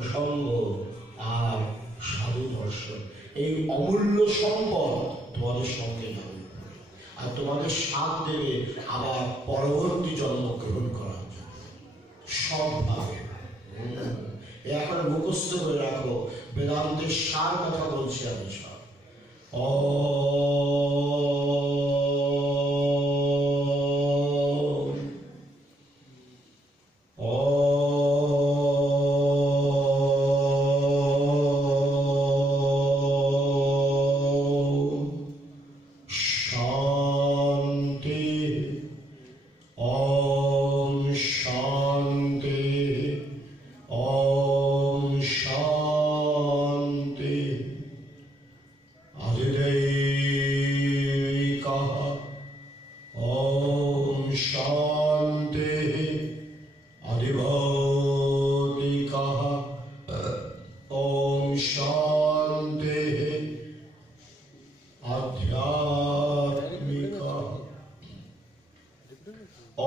প্রসঙ্গ আর সাধু দর্শন, এই অমূল্য সম্পদ তোমাদের সঙ্গে যাবে আর তোমাদের সাথ দেবে আবার পরবর্তী জন্ম গ্রহণ করার জন্য সব পাবে। এখন মুখস্থ করে রাখো, বেদান্তের সার কথা বলছি আমি সব।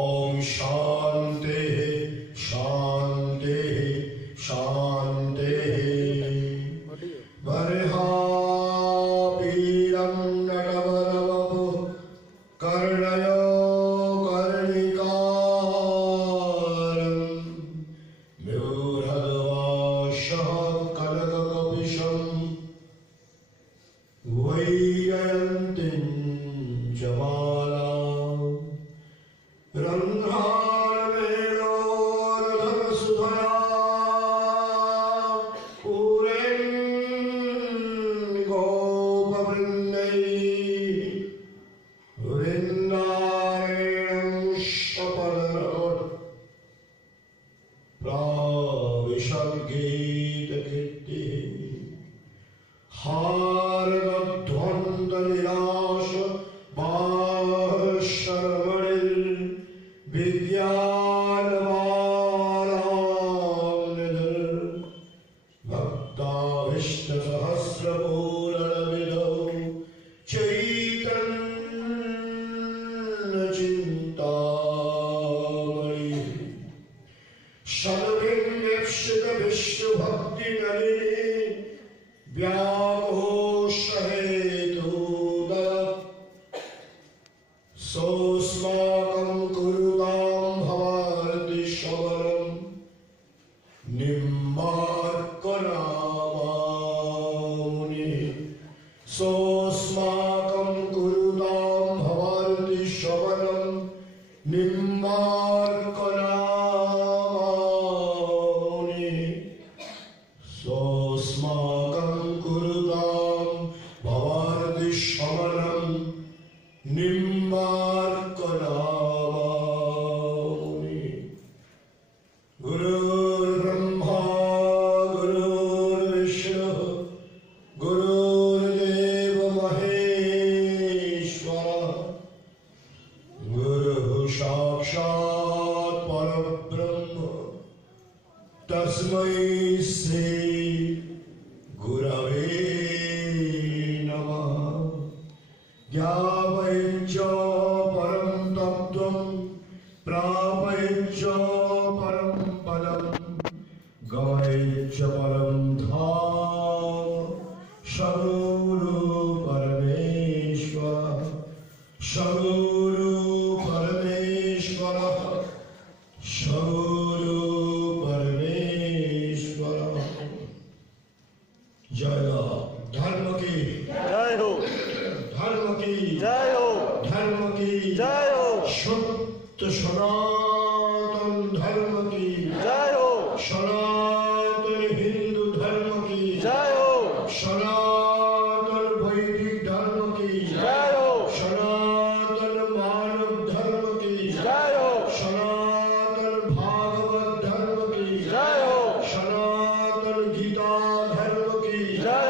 ओम शांति शांति शांति। बर्हापीडं नटवरवपु कर्णयो कर्णिकारं म्यूढद्वाशः कनककपिशं वैजयन्तीं च मालां रन्ध्राणवेणोरधनसुधया पूरेन् गोपवृन्दैः वृन्दारण्यं शपथं प्राविशद्गीतकीर्तिः हारध्वन्तनिराश बाशर्मणिर् विज्ञानवारानिधिर् भक्ताभीष्टसहस्रपूरणविधौ चैतन्यचिन्तामणिः शतभिन्नेप्सितविष्णुभक्तिनलिनी व्यामोहहेतुदः सोऽस्माकं कुरुतां भवार्ति शबरं निम्बार्कनामामुनिः सोऽस्माकं कुरुतां भवार्ति शबरं निम्बार्कनामामुनिः सोऽस्माकं कुरुतां भवार्ति शबरं निम्बार्कनामामुनिः। गुरुर्ब्रह्मा गुरुर्विष्णुः गुरुर्देवो महेश्वरः गुरुः साक्षात् परब्रह्म तस्मै श्री गुरवे नमः। ज्ञापयञ्च परं तत्त्वं प्रापयञ्च परं पदं गमयञ्च परं धाम सद्गुरु परमेश्वर सद्गुरु परमेश्वर सद्गुरु परमेश्वर। जय धर्म की जय हो, धर्म की जय हो, धर्म की जय हो, शुद्ध सनातन धर्म की जय हो, सनातन हिंदू धर्म की जय हो, सनातन वैदिक धर्म की जय हो, सनातन मानव धर्म की जय हो, सनातन भागवत धर्म की जय हो, सनातन गीता धर्म की जय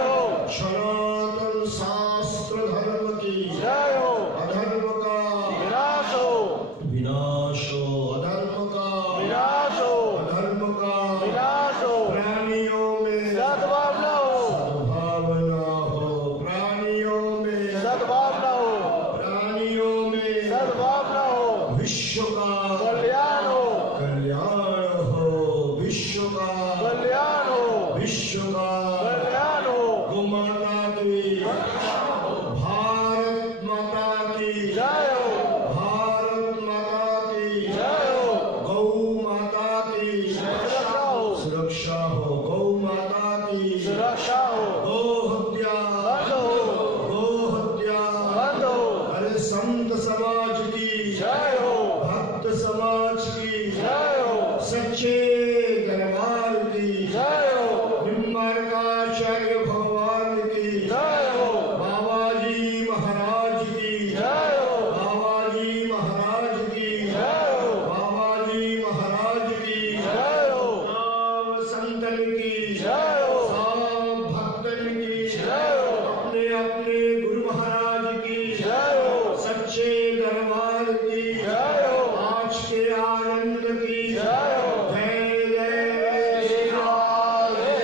विश्व का कल्याण हो। गौ माता की भारत माता की जय हो। भारत माता की जय हो। गौ माता की सुरक्षा हो। सुरक्षा हो गौ माता की सुरक्षा हो। गो हत्या बंद हो। गो हत्या बंद हो। अरे संत समाज की जय हो। भक्त समाज की जय हो। सच्चे दरबार की जय हो। निम्बारकाचार्य भगवान की जय हो। बाबा जी महाराज की जय हो। बाबा जी महाराज की जय हो। बाबा जी महाराज की जय हो। नाम संतन की जय हो। सब भक्तन की जय हो। अपने अपने गुरु महाराज की जय हो। सच्चे दरबार की जय हो। आज के आनंद की जय हो। जय जय श्री राधे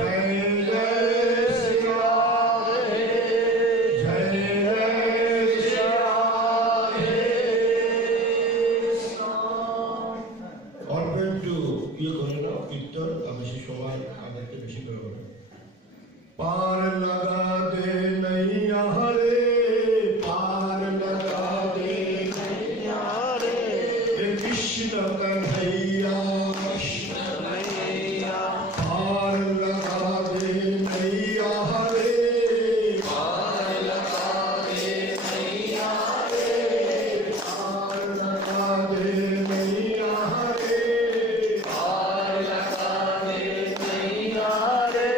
जय जय श्री राधे जय जय श्री राधे অল্প একটু ইয়ে করে না কীর্তন বেশি সময় আমাদেরকে বেশি করে বলে पार लगा दे नैया रे पार लगा दे नैया रे कृष्ण कन्हैया पार लगा दे नैया रे पार लगा दे नैया रे पार लगा दे नैया रे पार लगा दे नैया रे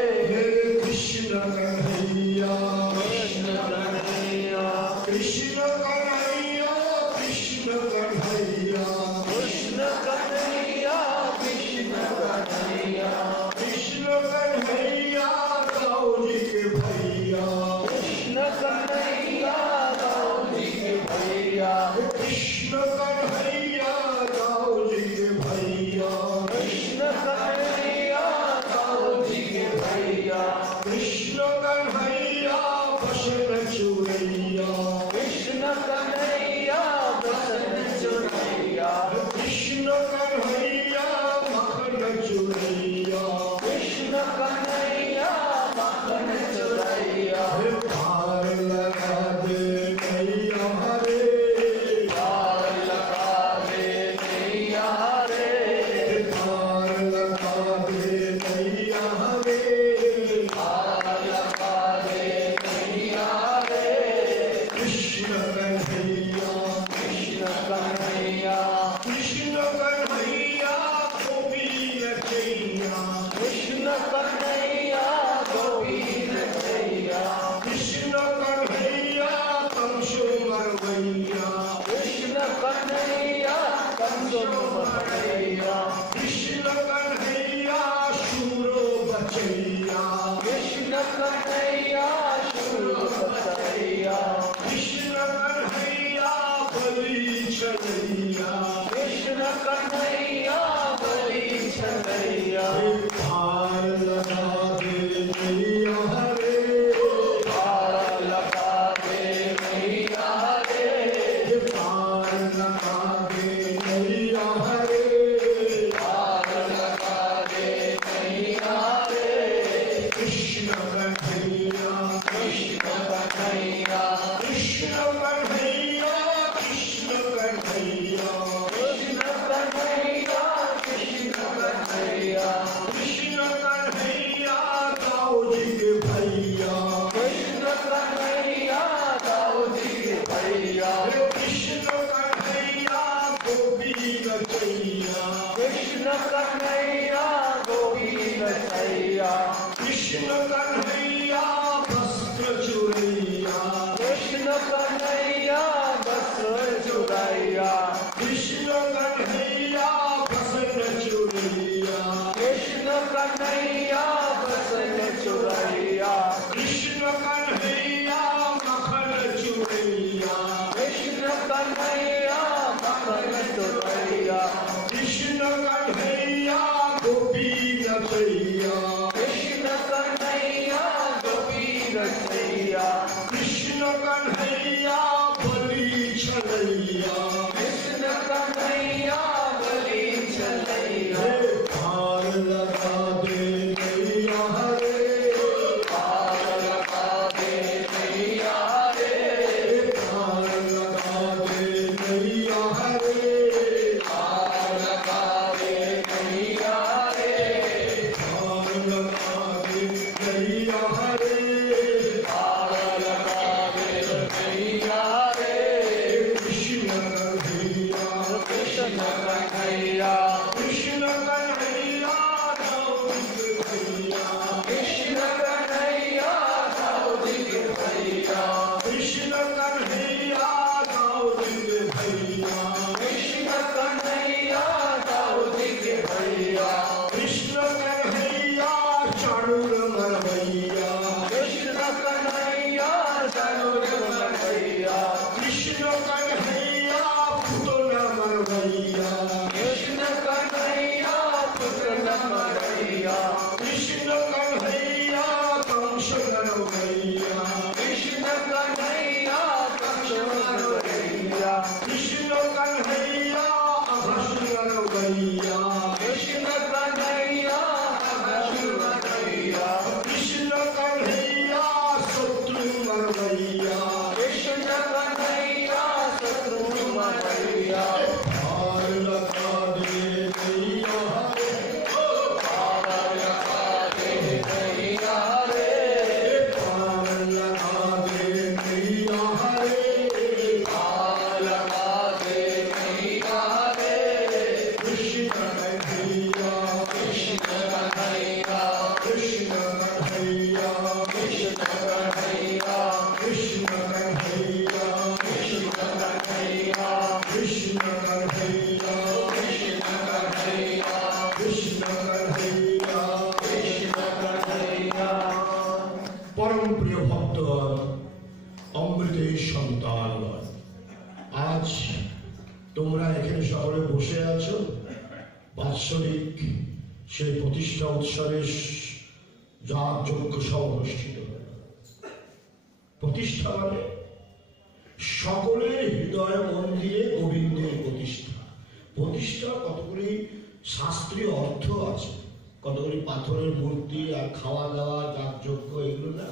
कृष्ण कन्हैया कृष्ण कन्हैया कृष्ण कन्हैया कृष्ण कन्हैया कृष्ण कन्हैया कृष्ण कन्हैया कृष्ण कन्हैया गौरी के भैया कृष्ण कन्हैया गौरी के भैया कृष्ण कन्हैया गौरी के भैया कृष्ण कन्हैया गौरी के भैया कृष्ण कन्हैया बसन चुरैया कृष्ण कन्हैया बसन चुरैया कृष्ण कन्हैया मखन चुरैया कृष्ण कन्हैया मखन चुरैया पार लगा दे नैया रे पार लगा दे नैया रे पार लगा दे नैया रे पार लगा दे नैया रे कृष्ण कन्हैया कृष्ण कन्हैया कृष्ण कन्हैया गोपी नचैया कृष्ण कन्हैया गोविंद भैया कृष्ण कन्हैया कंसो मरवैया कृष्ण कन्हैया कंसो भैया कृष्ण कन्हैया शूरो बचैया कृष्ण कन्हैया शुरू भैया कृष्ण कन्हैया बलि चलैया कृष्ण कन्हैया बलि चलैया पार लगा दे नैया रे पार लगा दे नैया रे पार लगा दे नैया रे पार लगा दे नैया रे कृष्ण कन्हैया कृष्ण कन्हैया कृष्ण कन्हैया कृष्ण कन्हैया कृष्ण कन्हैया कृष्ण कन्हैया कृष्ण कन्हैया गौरी के भैया कृष्ण कन्हैया दाऊदी के भैया कृष्ण कन्हैया गोपी नचैया कृष्ण कन्हैया गोविंद भैया कृष्ण कन्हैया वस्त्र चुरैया कृष्ण कन्हैया बस्त्र चुरैया कृष्ण कन्हैया बसन चुरैया कृष्ण कन्हैया बसन चुरैया कृष्ण कन्हैया मखन चुरैया कृष्ण कन्हैया मखन चुरैया कृष्ण कन्हैया गोपी नचैया कृष्ण कन्हैया गोविंद भैया कृष्ण कन्हैया बलि चलैया कृष्ण कन्हैया बलि चलैया पार लगा दे সকলে বসে আছো। বাৎসরিক সেই প্রতিষ্ঠা উৎসবের যাগযজ্ঞ সব অনুষ্ঠিত হল। প্রতিষ্ঠা মানে সকলের হৃদয় মন্দিরে গোবিন্দের প্রতিষ্ঠা। প্রতিষ্ঠা কতগুলি শাস্ত্রীয় অর্থ আছে, কতগুলি পাথরের মূর্তি আর খাওয়া দাওয়া যাগযজ্ঞ এগুলো না।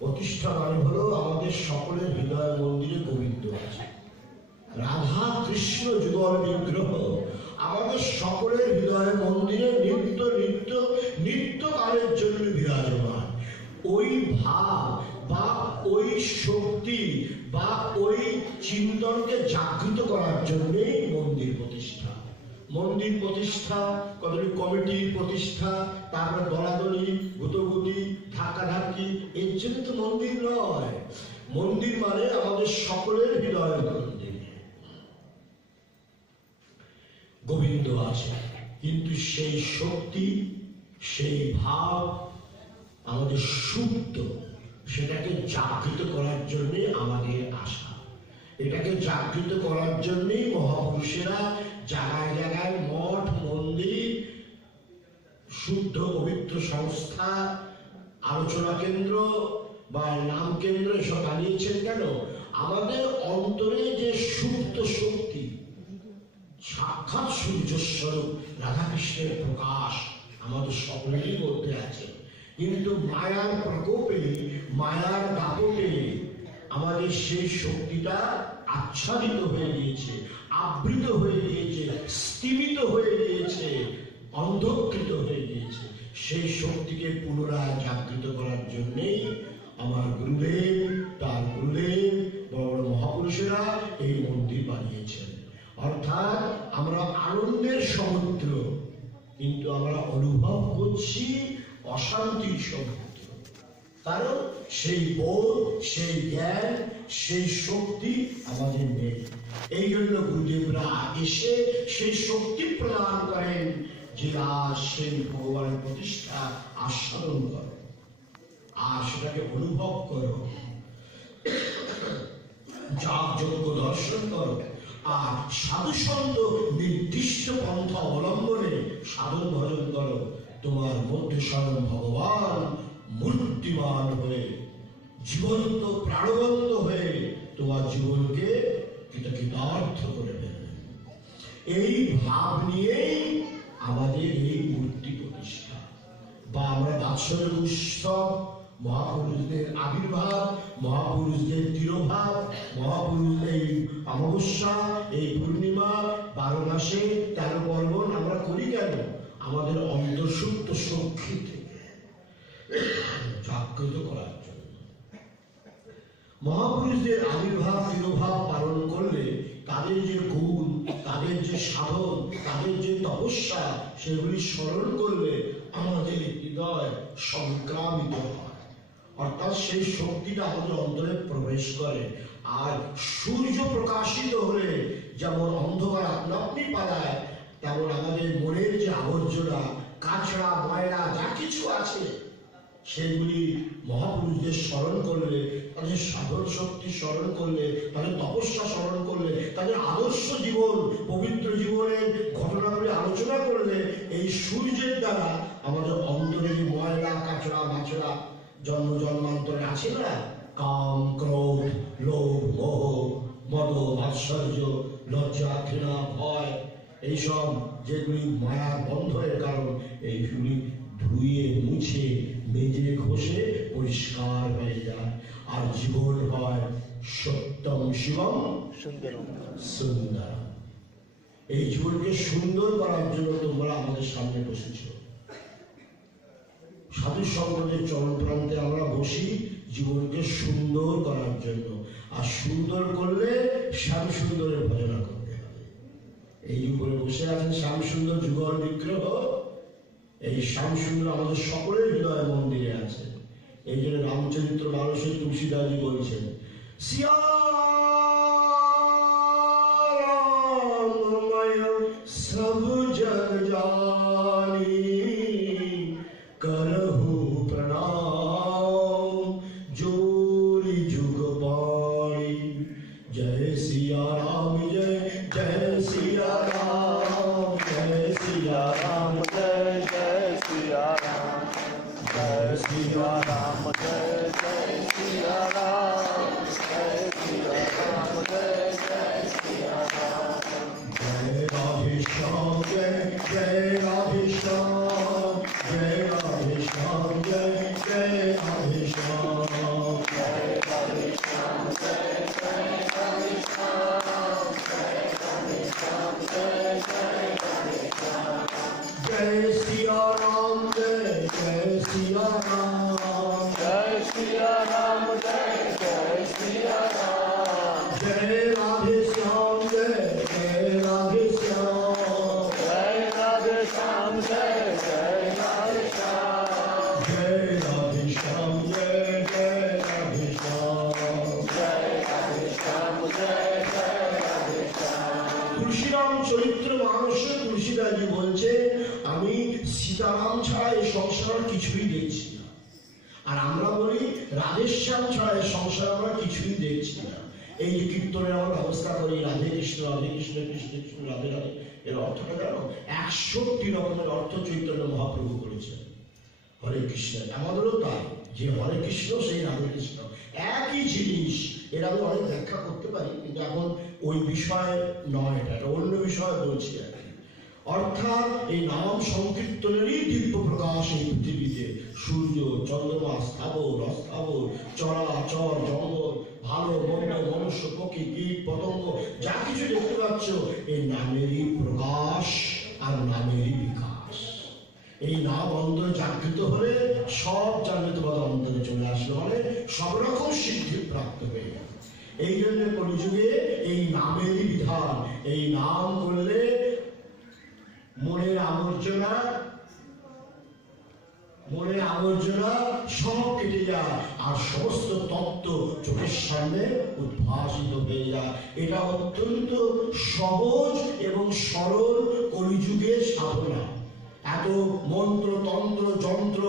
প্রতিষ্ঠা মানে হলো আমাদের সকলের হৃদয় মন্দিরে গোবিন্দ আছে। রাধা কৃষ্ণ যুগল বিগ্রহ আমাদের সকলের হৃদয় মন্দিরে নিত্যকালের জন্য বিরাজমান। ওই ভাব বা ওই শক্তি বা ওই চিন্তনকে জাগৃত করার জন্যই মন্দির প্রতিষ্ঠা। মন্দির প্রতিষ্ঠা, কতগুলি কমিটির প্রতিষ্ঠা, তারপরে দলাদলি, গুতোগুতি, ধাক্কাধাক্কি, এর জন্য তো মন্দির নয়। মন্দির মানে আমাদের সকলের হৃদয় মন্দির গোবিন্দ আছে। কিন্তু সেই শক্তি, সেই ভাব আমাদের সুপ্ত, সেটাকে জাগৃত করার জন্যে আমাদের আশা। এটাকে জাগৃত করার জন্যই মহাপুরুষেরা জায়গায় জায়গায় মঠ, মন্দির, শুদ্ধ পবিত্র সংস্থা, আলোচনা কেন্দ্র বা নাম কেন্দ্র এসব বানিয়েছেন। কেন? আমাদের অন্তরে যে সুপ্ত শক্তি, সাক্ষাৎ সূর্যস্বরূপ রাধাকৃষ্ণের প্রকাশ আমাদের সকলেরই মধ্যে আছে, কিন্তু মায়ার প্রকোপে, মায়ার দাপটে আমাদের সেই শক্তিটা আচ্ছাদিত হয়ে গিয়েছে, আবৃত হয়ে গিয়েছে, স্তিমিত হয়ে গিয়েছে, অন্ধকৃত হয়ে গিয়েছে। সেই শক্তিকে পুনরায় জাগৃত করার জন্যেই আমার গুরুদেব, তার গুরুদেব, বড় বড় মহাপুরুষেরা এই মন্দির বানিয়েছেন। অর্থাৎ আমরা আনন্দের সমুদ্র, কিন্তু আমরা অনুভব করছি অশান্তির সমুদ্র। কারণ সেই বোধ, সেই জ্ঞান, সেই শক্তি আমাদের নেই। এই জন্য গুরুদেবরা এসে সেই শক্তি প্রদান করেন যে আজ সেই ভগবানের প্রতিষ্ঠা আস্বাদন করো আর সেটাকে অনুভব করো, যাগযজ্ঞ দর্শন করো, আর সাধু সন্ত নির্দিষ্ট পন্থা অবলম্বনে সাধন ভজন করো। তোমার মধ্যে স্বয়ং ভগবান মূর্তিমান হয়ে, জীবন্ত প্রাণবন্ত হয়ে তোমার জীবনকে কৃতার্থ করে ফেলবে। এই ভাব নিয়েই আমাদের এই মূর্তি প্রতিষ্ঠা বা আমরা বাৎসরিক উৎসব, মহাপুরুষদের আবির্ভাব, মহাপুরুষদের তিরোভাব, মহাপুরুষ এই অমাবস্যা, এই পূর্ণিমা, 12 মাসে 13 পার্বণ আমরা করি কেন? আমাদের অন্তর্সুপ্ত শক্তি থেকে জাগ্রত করার জন্য। মহাপুরুষদের আবির্ভাব, তিরোভাব পালন করলে তাদের যে গুণ, তাদের যে সাধন, তাদের যে তপস্যা, সেগুলি স্মরণ করলে আমাদের হৃদয় সংক্রামিত হয়। অর্থাৎ সেই শক্তিটা আমাদের অন্তরে প্রবেশ করে। আর সূর্য প্রকাশিত হলে যেমন অন্ধকার আপনা আপনি পালায়, তেমন আমাদের মনের যে আবর্জনা, কাঁচড়া, ময়লা যা কিছু আছে, সেগুলি মহাপুরুষদের স্মরণ করলে, তাদের সাধন শক্তি স্মরণ করলে, তাদের তপস্যা স্মরণ করলে, তাদের আদর্শ জীবন, পবিত্র জীবনের ঘটনাগুলি আলোচনা করলে, এই সূর্যের দ্বারা আমাদের অন্তরে ময়লা, কাঁচড়া, মাছড়া জন্ম জন্মান্তরে আছে না, কাম, ক্রোধ, লোভ, মোহ, মদ, মাৎসর্য, লজ্জা, ঘৃণা, ভয়, এইসব যেগুলি মায়ার বন্ধনের কারণ, এইগুলি ধুয়ে মুছে মেজে ঘষে পরিষ্কার হয়ে যায়, আর জীবন হয় সত্যম শিবম সুন্দর। এই জীবনকে সুন্দর করার জন্য তোমরা আমাদের সামনে বসেছ। সাধু সঙ্গদের চরণ প্রান্তে আমরা বসি জীবনকে সুন্দর করার জন্য, আর সুন্দর করলে শ্যাম সুন্দরের ভজনা করতে হবে। এই উপরে বসে আছেন শ্যাম সুন্দর যুগল বিগ্রহ। এই শ্যাম সুন্দর আমাদের সকলের হৃদয় মন্দিরে আছে। এই জন্য রামচরিত্র মানসে তুলসীদাসজি বলছেন, সিয়া রামময় সব জগ জানি, করহু প্রণাম जोरी जुग पाई। जय सिया राम, जय जय सिया सिया राम जय सिया राम जय जय सिया राम जय राधे श्याम जय राधे श्याम जय राधे श्याम जय जय राधे श्याम जय राधे श्याम जय राधे श्याम जय राधे श्याम जय जय राधे श्याम तुलसीराम चरित्र मानসে তুলসীদাসজি বলছে আমি সীতারাম ছাড়া এই সংসার কিছুই দেখছি না আর আমরা বলি রাধেশ্যাম ছাড়া এই সংসার আমরা কিছুই দেখছি না এই যে কীর্তনের আমরা ব্যবস্থা করি রাধে কৃষ্ণ কৃষ্ণ কৃষ্ণ রাধে রাধে এর অর্থটা জানো 61 রকমের অর্থ চৈতন্য মহাপ্রভু করেছেন হরে কৃষ্ণ আমাদেরও তাই যে হরে কৃষ্ণ সেই রাধে কৃষ্ণ একই জিনিস এর আমি অনেক ব্যাখ্যা করতে পারি কিন্তু এখন ওই বিষয় নয় এটা অন্য বিষয় বলছি আর কি অর্থাৎ এই নাম সংকীর্তনেরই দিব্য প্রকাশ এই পৃথিবীতে সূর্য চন্দ্রমা স্থাবর অস্থাবর চরাচর জঙ্গল ভালো মন্দ মনুষ্য পক্ষী কীট পতঙ্গ যা কিছু দেখতে পাচ্ছ এই নামেরই প্রকাশ আর নামেরই বিকাশ এই নাম অন্তরে জাগৃত হলে সব জাগ্রতবাদ অন্তরে চলে আসলো মানে সব রকম সিদ্ধি প্রাপ্ত হয়ে গেল এই জন্য কলিযুগে এই নামেরই বিধান এই নাম করলে মনের আবর্জনা সব কেটে যায় আর সমস্ত তত্ত্ব চোখের সামনে উদ্ভাসিত হয়ে যায় এটা অত্যন্ত সহজ এবং সরল কলিযুগের সাধনা এত মন্ত্র তন্ত্র যন্ত্র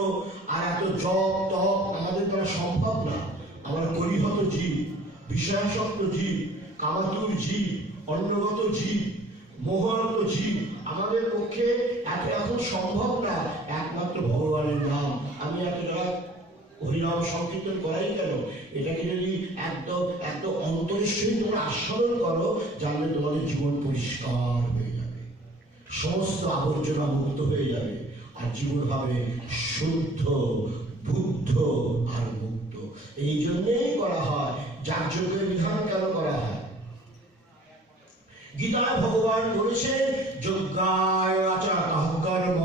আর এত জপ তপ আমাদের দ্বারা সম্ভব না আমরা কলিহত জীব বিষয়াসক্ত জীব কামাতুর জীব অন্নগত জীব মোহরত জীব আমাদের পক্ষে এত এখন সম্ভব না একমাত্র ভগবানের নাম আমি এত জায়গা হরিনাম সংকীর্তন করাই কেন এটাকে যদি একদম অন্তরের সহিত তোমরা আস্বাদন করো জানলে তোমাদের জীবন পরিষ্কার হয়ে যাবে সমস্ত আবর্জনা মুক্ত হয়ে যাবে আর জীবন হবে শুদ্ধ বুদ্ধ আর মুক্ত এই জন্যই করা হয় যাগযজ্ঞের বিধান কেন করা হয় গীতায় ভগবান বলেছেন যজ্ঞায় আচারঃ কর্ম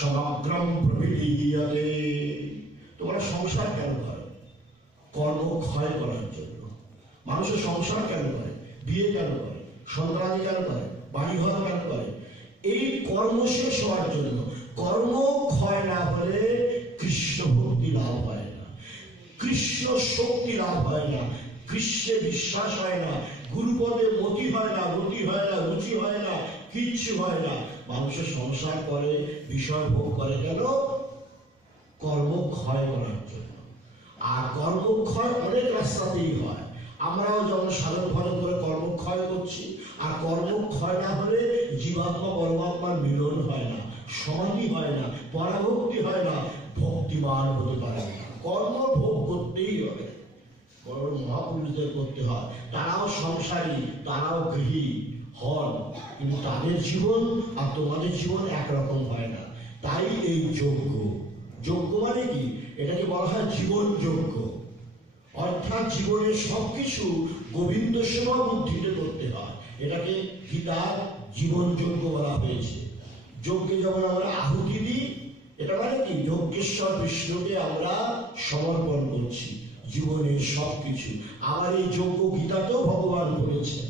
সমগ্রম প্রবিলীয়তে তোমরা সংসার কেন করো কর্ম ক্ষয় করার জন্য মানুষের সংসার কেন করে বিয়ে কেন করে সন্তানাদি কেন করে বাড়িঘর কেন করে এই কর্ম শেষ হওয়ার জন্য কর্ম ক্ষয় না হলে কৃষ্ণ ভক্তি লাভ হয় না কৃষ্ণ শক্তি লাভ হয় না কৃষ্ণে বিশ্বাস হয় না গুরুপদে মতি হয় না রতি হয় না রুচি হয় না কিচ্ছু হয় না মানুষের সংসার করে বিষয় ভোগ করে কেন কর্ম ক্ষয় করার জন্য আর কর্মক্ষয় অনেক রাস্তাতেই হয় আমরাও যেমন সাধন ভজন করে কর্মক্ষয় করছি আর কর্মক্ষয় না হলে জীবাত্মা পরমাত্মার মিলন হয় না সমাধি হয় না পরাভক্তি হয় না ভক্তিমান হতে পারে না কর্ম ভোগ করতেই হবে বড় মহাপুরুষদের করতে হয় তারাও সংসারী তারাও গৃহী হন কিন্তু তাদের জীবন আর তোমাদের জীবন একরকম হয় না তাই এই যজ্ঞ মানে কি এটাকে বলা হয় জীবন যজ্ঞ অর্থাৎ জীবনের সবকিছু গোবিন্দ সেবা বুদ্ধিতে করতে হয় এটাকে গীতার জীবন যজ্ঞ বলা হয়েছে যজ্ঞে যেমন আমরা আহুতি দিই এটা মানে কি যজ্ঞেশ্বর বিষ্ণুকে আমরা সমর্পণ করছি জীবনের সবকিছু আমার এই যজ্ঞ গীতাতেও ভগবান বলেছেন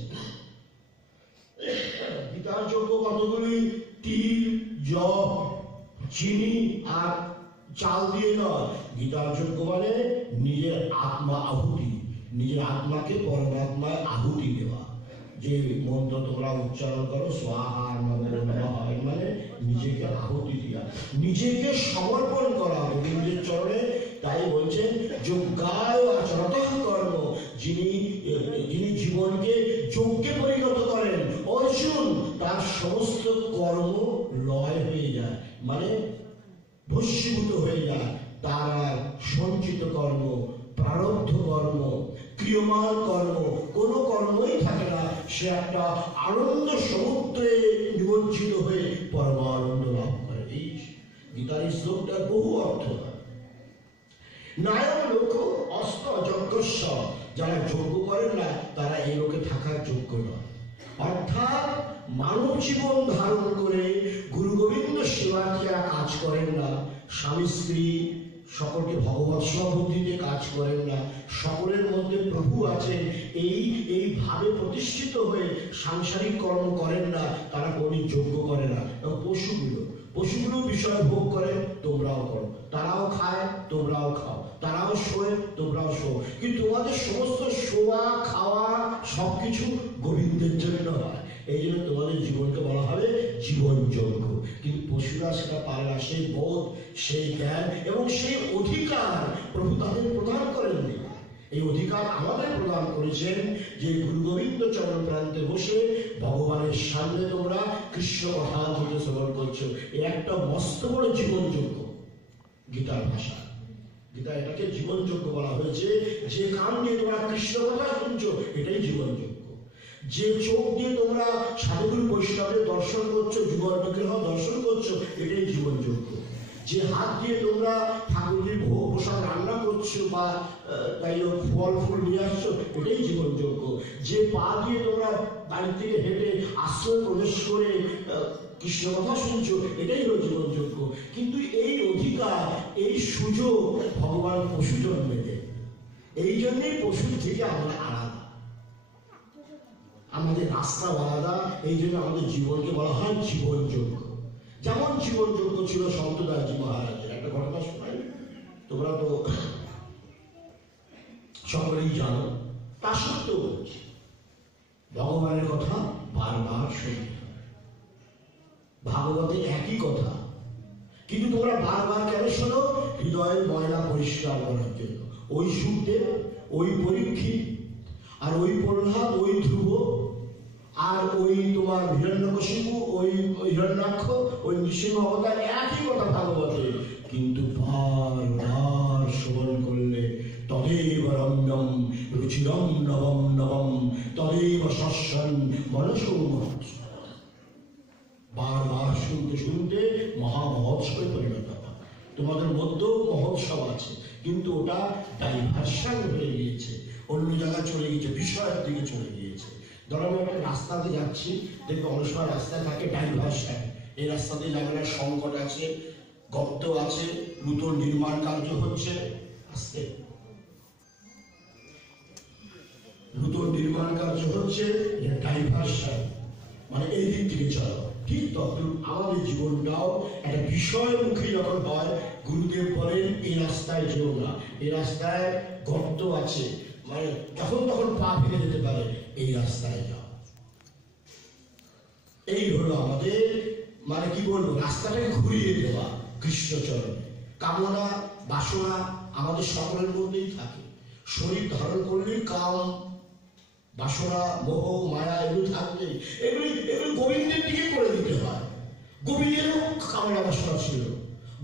গীতার যজ্ঞ কতগুলি তিল জব চিনি আর চাল দিয়ে নয় গীতার যজ্ঞ মানে নিজের আত্মা আহুতি নিজের আত্মাকে পরমাত্মায় আহুতি দেওয়া যে মন্ত্র তোমরা উচ্চারণ করো স্বাহা নমঃ মানে নিজেকে আহুতি দেওয়া নিজেকে সমর্পণ করা গোবিন্দের চরণে তাই বলছেন যজ্ঞায় আচরতঃ কর্ম যিনি জীবনকে যজ্ঞে পরিণত করেন অর্জুন তার সমস্ত কর্ম লয় হয়ে যায় মানে ভস্মীভূত হয়ে যায় তার সঞ্চিত কর্ম প্রারব্ধ কর্ম ক্রিয়মান কর্ম কোনো কর্মই থাকে না সে একটা আনন্দ সমুদ্রে নিমজ্জিত হয়ে পরমানন্দ লাভ করে এই গীতার শ্লোকটার বহু অর্থ নায়ক লোক অস্ত যজ্ঞস্ব যারা যজ্ঞ করেন না তারা এই লোকে থাকার যোগ্য নয় অর্থাৎ মানব জীবন ধারণ করে গুরু গোবিন্দ সেবার্থে যারা কাজ করেন না, স্বামী স্ত্রী সকলকে ভগবৎ বুদ্ধিতে কাজ করেন না, সকলের মধ্যে প্রভু আছেন এই ভাবে প্রতিষ্ঠিত হয়ে সাংসারিক কর্ম করেন না, তারা কোনদিন যোগ্য করে না। এবং পশুগুলো বিষয় ভোগ করেন, তোমরাও করো, তারাও খায় তোমরাও খাও, তারাও শোয় তোমরাও শো, কিন্তু তোমাদের সমস্ত শোয়া খাওয়া সবকিছু গোবিন্দের জন্য হয়। এই জন্য তোমাদের জীবনকে বলা হবে জীবনযোগ্য। কিন্তু পশুরা সেটা পারে না, সেই বোধ, সেই জ্ঞান এবং সেই অধিকার প্রভু তাদের প্রদান করেননি। এই অধিকার আমাদের প্রদান করেছেন যে গুরু গোবিন্দ চরণ প্রান্তে বসে ভগবানের সামনে তোমরা কৃষ্ণ কথা বলতে শ্রবণ করছো। এই একটা মস্ত বড় জীবনযোগ্য। গীতার ভাষা, গীতা এটাকে জীবনযোগ্য বলা হয়েছে। যে কান দিয়ে তোমরা কৃষ্ণ কথা শুনছো, এটাই জীবনযোগ্য। যে চোখ দিয়ে তোমরা সাধুগুরু বৈষ্ণবের দর্শন করছো, যুগল বিগ্রহ দর্শন করছো, এটাই জীবনযোগ্য। যে হাত দিয়ে তোমরা ঠাকুরের ভোগ প্রসাদ রান্না করছো বা তাই ফল ফুল নিয়ে আসছো, এটাই জীবনযোগ্য। যে পা দিয়ে তোমরা বাড়ি থেকে হেঁটে আশ্রয় প্রবেশ করে কৃষ্ণ কথা শুনছো, এটাই হলো জীবনযোগ্য। কিন্তু এই অধিকার, এই সুযোগ ভগবান পশু জন্মে দেয়। এই জন্যই পশুর থেকে আমরা আলাদা, আমাদের রাস্তা আলাদা। এই জন্য আমাদের জীবনকে বলা হয় জীবনযোগ্য। যেমন জীবনযোগ্য ছিল সন্তদাসজি মহারাজের। একটা ঘটনা শোনাই, তোমরা তো সকলেই জানো, তা সত্ত্বেও বলছি, ভগবানের কথা বারবার শুনতে হবে। ভাগবতে একই কথা, কিন্তু তোমরা বারবার কেন শোনো? হৃদয়ের ময়লা পরিষ্কার করার জন্য। ওই সুখদেব, ওই পরীক্ষিত, আর ওই প্রহ্লাদ, ওই ধ্রুব, আর ওই তোমার হিরণ্যকশিপু, ওই হিরণ্যাক্ষ, ওই নৃসিংহ অবতার, একই কথা ভাগবতে। কিন্তু বারবার শ্রবণ করলে তদেব রম্যম রুচিরম নবম নবম তদেব শস্যন মনসৌম। বারবার শুনতে শুনতে মহামহোৎসবে পরিণত হয়। তোমাদের মধ্যেও মহোৎসব আছে, কিন্তু ওটা ডাইভার্সান হয়ে গিয়েছে, অন্য জায়গায় চলে গিয়েছে, বিষয়ের দিকে চলে গিয়েছে। ধরো আমি একটা রাস্তাতে যাচ্ছি, দেখবে অনেক সময় রাস্তায় থাকে ডাইভার্সান। এই রাস্তাতে যাবে না, সংকট আছে, গর্ত আছে, নতুন নির্মাণ কার্য হচ্ছে, আসতে নতুন নির্মাণ কার্য হচ্ছে, এটা ডাইভার্সান, মানে এই দিক থেকে চলো। ঠিক তদ্রুপ আমাদের জীবনটাও একটা বিষয়মুখী যখন হয়, গুরুদেব বলেন এই রাস্তায় যেও না, এই রাস্তায় গর্ত আছে, মানে যখন তখন পা ফেলে যেতে পারে, এই রাস্তায় যাও। এই হলো আমাদের, মানে কি বলবো, রাস্তাটাকে ঘুরিয়ে দেওয়া কৃষ্ণচরণে। কামনা বাসনা আমাদের সকলের মধ্যেই থাকে। শরীর ধারণ করলেই কাম বাসনা মোহ মায়া এগুলো থাকলে এগুলি গোবিন্দের দিকে করে দিতে হয়। গোবিন্দেরও কামনা বাসনা ছিল,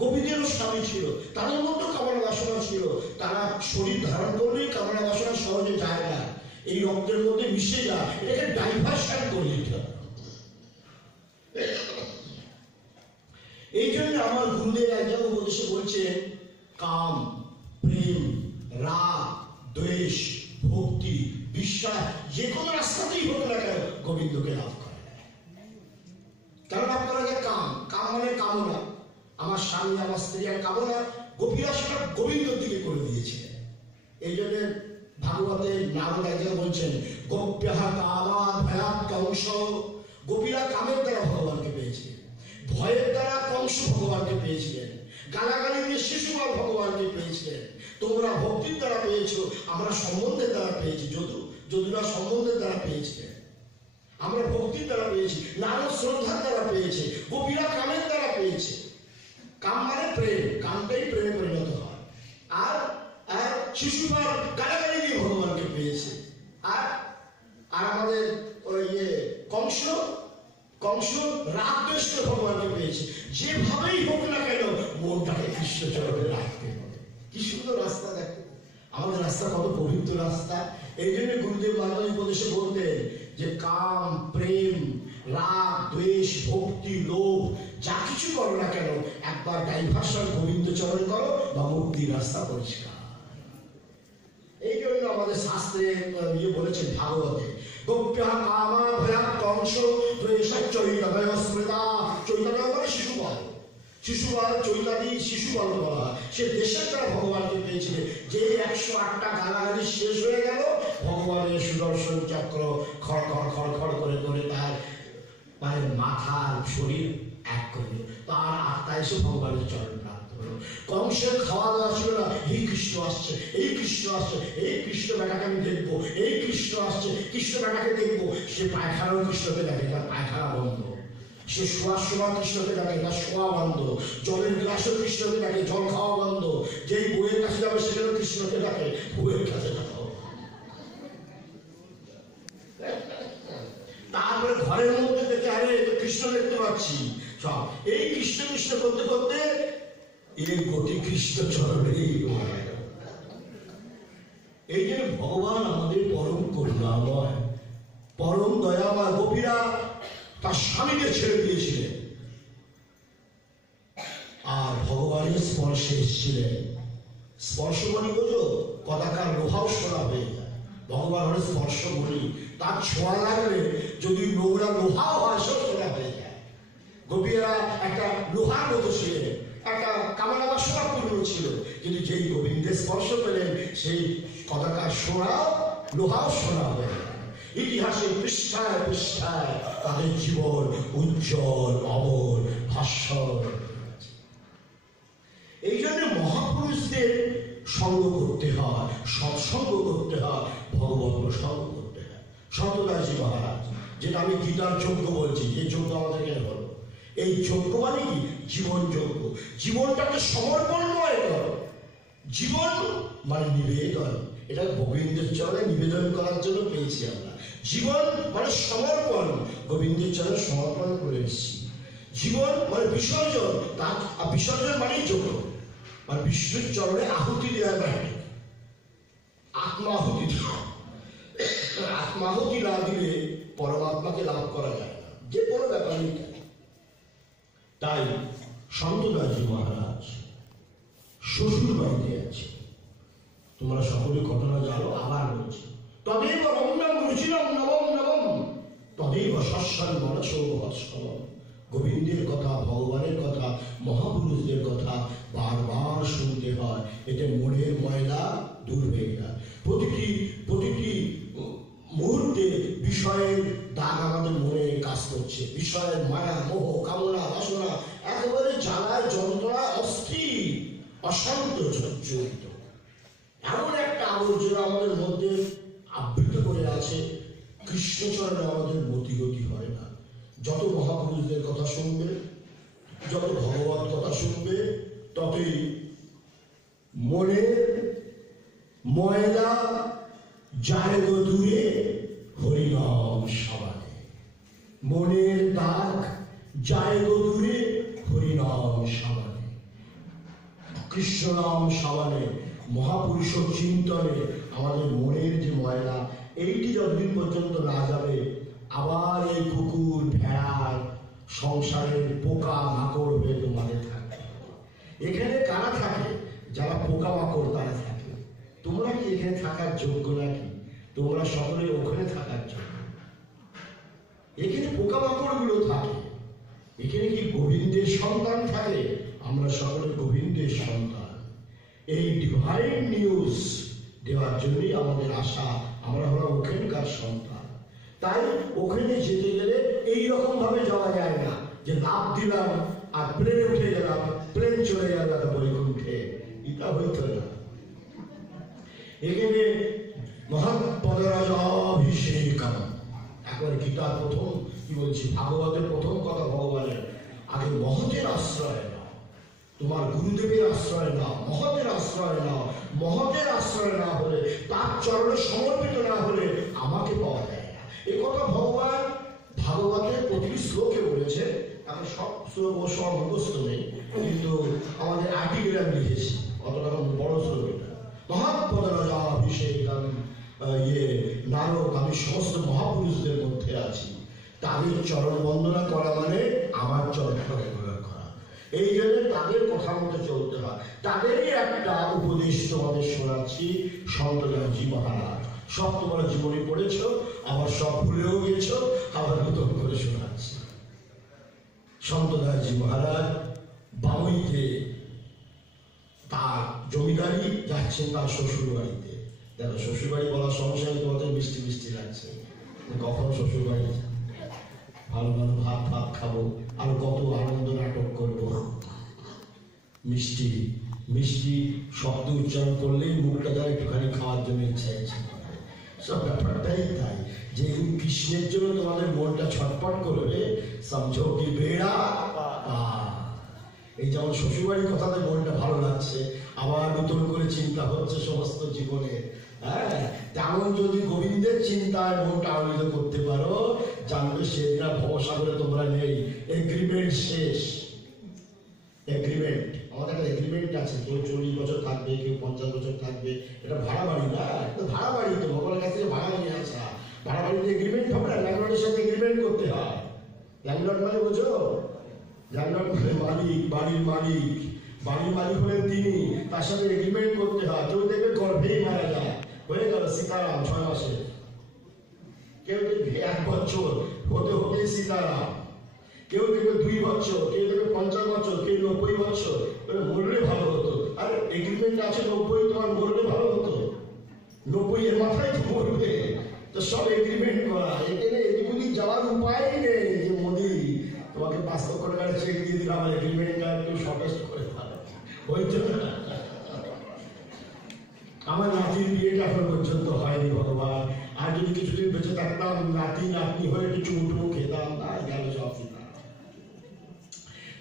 গোবিন্দেরও স্বামী ছিল, তাদের মধ্যেও কামনা বাসনা ছিল। তারা শরীর ধারণ করলেই কামনা বাসনা সহজে যায় না, এই রক্তের মধ্যে মিশে যায়, এটাকে ডাইভার্সান করে দিতে হবে। এই জন্য আমার গুরুদেব এক জায়গায় উপদেশে বলছেন, কাম, প্রেম, রাগ, দ্বেষ, ভক্তি, বিশ্বাস, যে কোনো রাস্তাতেই হোক না কেন গোবিন্দকে লাভ করে। কেন লাভ করা যায়? কাম, কাম মানে কামনা। আমার স্বামী, আমার স্ত্রী আর কামনা, গোপীরা সেটা গোবিন্দর দিকে করে দিয়েছে। এই জন্য ভাগবতে নারদ একজন বলছেন, গোপ্যাহা কামা ভয়াৎ কংস। গোপীরা কামের দ্বারা ভগবানকে পেয়েছিলেন, ভয়ের দ্বারা কংস ভগবানকে পেয়েছিলেন, গালাগালি দিয়ে শিশুপাল ভগবানকে পেয়েছিলেন। তোমরা ভক্তির দ্বারা পেয়েছো, আমরা সম্বন্ধের দ্বারা পেয়েছি। যদুরা সম্বন্ধের দ্বারা পেয়েছিলেন, আমরা ভক্তির দ্বারা পেয়েছি। নারদ শ্রদ্ধার দ্বারা পেয়েছে, গোপীরা কামের দ্বারা পেয়েছে। কাম মানে প্রেম, কামটাই প্রেমে পরিণত হয়। আর শিশুপাল গালাগালি দিয়ে ভগবানকে পেয়েছে। আর আমাদের ওই কংস রাগ দ্বেষ করে ভগবানকে পেয়েছে। যেভাবেই হোক না কেন মনটাকে কৃষ্ণচরণে রাখতে হবে। কি সুন্দর রাস্তা, দেখো আমাদের রাস্তা কত পবিত্র রাস্তা। এই জন্য গুরুদেব মানব উপদেশে বলতেন যে কাম, প্রেম, রাগ, দ্বেষ, ভক্তি, লোভ যা কিছু করো না কেন, একবার ডাইভার্সান গোবিন্দ চরণ করো বা মুক্তির রাস্তা পরিষ্কার। এই জন্য আমাদের শাস্ত্রে বলেছেন ভাগবতে, গোপ্যা কামা ভয়া কংস ত্রয়েশা চৈতন্য স্মৃতা। চৈতন্য মানে শিশুপাল, শিশুপাল চৈতাদি শিশুপাল বলা হয়। সে দেশের দ্বারা ভগবানকে পেয়েছিলেন। যে 108টা গালাগালি শেষ হয়ে গেল, ভগবানের সুদর্শন চক্র খড় খড় খড় খড় করে করে তার মানে মাথার শরীর এক করে তার আত্মা এসে ভগবানের চরণ প্রাপ্ত হলো। কংসের খাওয়া দাওয়া ছিল না, এই কৃষ্ণ আসছে, এই কৃষ্ণ আসছে, এই কৃষ্ণ বেটাকে আমি দেখবো, এই কৃষ্ণ আসছে, কৃষ্ণ বেটাকে দেখবো। সে পায়খানাও কৃষ্ণকে দেখে, তার পায়খানা বন্ধ। সে শোয়ার সময় কৃষ্ণকে দেখে, তার শোয়া বন্ধ। জলের গ্লাসও কৃষ্ণকে দেখে, জল খাওয়া বন্ধ। যেই বইয়ের কাছে যাবে সেখানেও কৃষ্ণকে দেখে, বইয়ের কাছে যাও। তারপরে ঘরের মধ্যে দেখে, আরে কৃষ্ণ দেখতে পাচ্ছি সব। এই কৃষ্ণ কৃষ্ণ করতে করতে এই গতি কৃষ্ণ চরণেই। এই যে ভগবান আমাদের পরম করুণাময়, পরম দয়াময়। গোপীরা তার স্বামীকে ছেড়ে দিয়েছিলেন আর ভগবানের স্পর্শে এসেছিলেন। স্পর্শ বলি বোঝো, কদাকার লোহাও সোনা হয়ে যায়। ভগবান হলে স্পর্শ বলি, তার ছোঁয়া লাগলে যদি নোংরা লোহাও হয় সব সোনা হয়ে যায়। গোপীরা একটা লোহার মতো ছিলেন, একটা কামনা বাসনা পূর্ণ ছিল, কিন্তু যেই গোবিন্দের স্পর্শ পেলেন সেই কদাকার সোনাও লোহাও সোনা হয়ে যায়। ইতিহাসের পৃষ্ঠায় পৃষ্ঠায় তাদের জীবন উজ্জ্বল অমর ভাস্বর। এই জন্য মহাপুরুষদের সঙ্গ করতে হয়, সৎসঙ্গ করতে হয়, ভগবত সঙ্গ করতে হয়। সন্তদাসজি মহারাজ, যেটা আমি গীতার যজ্ঞ বলছি, যে যজ্ঞ আমাদের কেন হলো, এই যজ্ঞ মানে কি? জীবন যজ্ঞ। জীবনটাকে সমর্পণময় করো। জীবন মানে নিবেদন। এটা গোবিন্দের চরণে নিবেদন করার জন্য পেয়েছি আমরা। জীবন মানে সমর্পণ, গোবিন্দের চরণে সমর্পণ করে এসেছি। জীবন মানে বিসর্জন, তার বিসর্জন মানেই যজ্ঞ, মানে বিষ্ণুর চরণে আহুতি দেওয়া মানে আত্মাহুতি দেওয়া। আত্মাহুতি না দিলে পরমাত্মাকে লাভ করা যায় না, যে কোনো ব্যাপারই। তাই সন্তদাসজি মহারাজ শ্বশুর বাড়িতে আছে। তোমরা সকলে ঘটনা জানো, আবার বলছি। তদেব রমণম রুচিরম নবম নবম তদেব শস্যন মনসো বৎসবম। গোবিন্দের কথা, ভগবানের কথা, মহাপুরুষদের কথা বারবার শুনতে হয়। এতে মনের ময়লা দূর হয়ে যায়। প্রতিটি মুহূর্তে বিষয়ের দাগ আমাদের মনে কাজ করছে। বিষয়ের মায়া, মোহ, কামনা, বাসনা একেবারে জ্বালায় যন্ত্রণা, অস্থির, অশান্ত, জর্জরিত। এমন একটা আবর্জনা আমাদের মধ্যে আবৃত করে আছে, কৃষ্ণচরণে আমাদের মতিগতি হয় না। যত মহাপুরুষদের কথা শুনবে, যত ভগবত কথা শুনবে, ততই মনের ময়লা যায় গো দূরে হরিনাম সাবানে। মনের দাগ যায় গো দূরে হরিনাম সাবানে। কৃষ্ণ নাম সাবানে, মহাপুরুষ চিন্তনে আমাদের মনের যে ময়লা, এইটি যতদিন পর্যন্ত না যাবে, আবার এই কুকুর ভেড়ার সংসারের পোকা মাকড় হয়ে তোমাদের থাকবে। এখানে কারা থাকে? যারা পোকা মাকড় তারা থাকে। তোমরা কি এখানে থাকার যোগ্য নাকি? তোমরা সকলে ওখানে থাকার যোগ্য। এখানে পোকা মাকড় গুলো থাকে। এখানে কি গোবিন্দের সন্তান থাকে? আমরা সকলে গোবিন্দের সন্তান। এই ডিভাইন নিউজ দেওয়ার জন্যই আমাদের আশা। আমরা হলাম ওখানকার সন্তান। তাই ওখানে যেতে গেলে এইরকম ভাবে যাওয়া যায় না যে লাভ দিলাম আর প্লেনে উঠে গেলাম, প্লেন চলে গেল বৈকুণ্ঠে। এটা হইত না। এখানে মহাপদরাজাভিষেকম। একবার গীতার প্রথম কি বলছি, ভাগবতের প্রথম কথা ভগবানের, আগে মহতের আশ্রয় নাও, তোমার গুরুদেবের আশ্রয় নাও, মহতের আশ্রয় নাও। মহতের আশ্রয় না হলে, তার চরণে সমর্পিত না হলে আমাকে পাওয়া যায় না। এ কথা ভগবান ভাগবতের প্রতিটি শ্লোকে বলেছে। আমি সব শ্লোক ও সব মুখস্থ নেই, কিন্তু আমাদের আর্টিকেল আমি লিখেছি, অতটা বড় শ্লোক এটা। মহাপদরাজাভিষেকম নারদ, আমি সমস্ত মহাপুরুষদের মধ্যে আছি। তাদের চরণ বন্দনা করা মানে আমার চরণ বন্দনা করা। এই জন্য তাদের কথা মতো চলতে হয়। তাদেরই একটা উপদেশ তোমাদের শোনাচ্ছি, সন্তদাসজি মহারাজ। সব তোমরা জীবনে পড়েছ, আবার সব ভুলেও গেছ, আবার নতুন করে শোনাচ্ছি। সন্তদাসজি মহারাজ বামুইতে তার জমিদারি যাচ্ছেন তার শ্বশুর বাড়িতে। দেখো শ্বশুর বাড়ি বলার সমস্যা তোমাদের মিষ্টি মিষ্টি লাগছে, কখন শ্বশুর বাড়ি ভালো ভালো ভাত ভাত খাবো, আর কত আনন্দ নাটক করবো। মিষ্টি মিষ্টি শব্দ উচ্চারণ করলেই মুখটা দ্বারা একটুখানি খাওয়ার জন্য ইচ্ছা ইচ্ছে সব ব্যাপারটাই তাই যে কৃষ্ণের জন্য তোমাদের মনটা ছটফট করবে, সমঝো কি বেড়া। এই যেমন শ্বশুরবাড়ির কথাতে মনটা ভালো লাগছে, আবার নতুন করে চিন্তা হচ্ছে সমস্ত জীবনে। হ্যাঁ, তেমন যদি গোবিন্দের চিন্তায় মনটা আনন্দিত করতে পারো, জানবে সেদিন আর ভবসাগরে তোমরা নেই। এগ্রিমেন্ট শেষ। এগ্রিমেন্ট, আমাদের একটা এগ্রিমেন্ট আছে, কেউ 40 বছর থাকবে, কেউ 50 বছর থাকবে। এটা ভাড়া বাড়ি না, এটা ভাড়া বাড়ি তো ভগবানের কাছ থেকে ভাড়া নিয়ে আসা। ভাড়া বাড়িতে এগ্রিমেন্ট হবে না, ল্যান্ডলর্ডের সাথে এগ্রিমেন্ট করতে হয়। ল্যান্ডলর্ড মানে বোঝো, ল্যান্ডলর্ড মানে মালিক, বাড়ির মালিক। বাড়ির মালিক হলেন তিনি, তার সাথে এগ্রিমেন্ট করতে হয়। কেউ দেখবে গর্ভেই মারা যায়, হয়ে গেল সীতারাম 6 মাসে। কেউ দেখবে 1 বছর হতে হতে সীতারাম, কেউ দেখবে 2 বছর, কেউ দেখবে 50 বছর, কেউ 90 বছর। মরলে ভালো হতো। আর এগ্রিমেন্ট আছে 90, তোমার মরলে ভালো হতো। 90 এর মাথায় তো মরবে, তো সব এগ্রিমেন্ট করা। এখানে এদিক যাওয়ার উপায় নেই যে মোদি তোমাকে 5 লক্ষ টাকার চেক দিয়ে দিলে আমার এগ্রিমেন্টটা একটু সটেস্ট করে ভালো হয়েছে। আমার নাতির বিয়েটা এখন পর্যন্ত হয়নি ভগবান, আর যদি কিছুদিন বেঁচে থাকতাম নাতি নাতনি হয়ে একটু চুমুটুমু খেতাম, না গেল সব।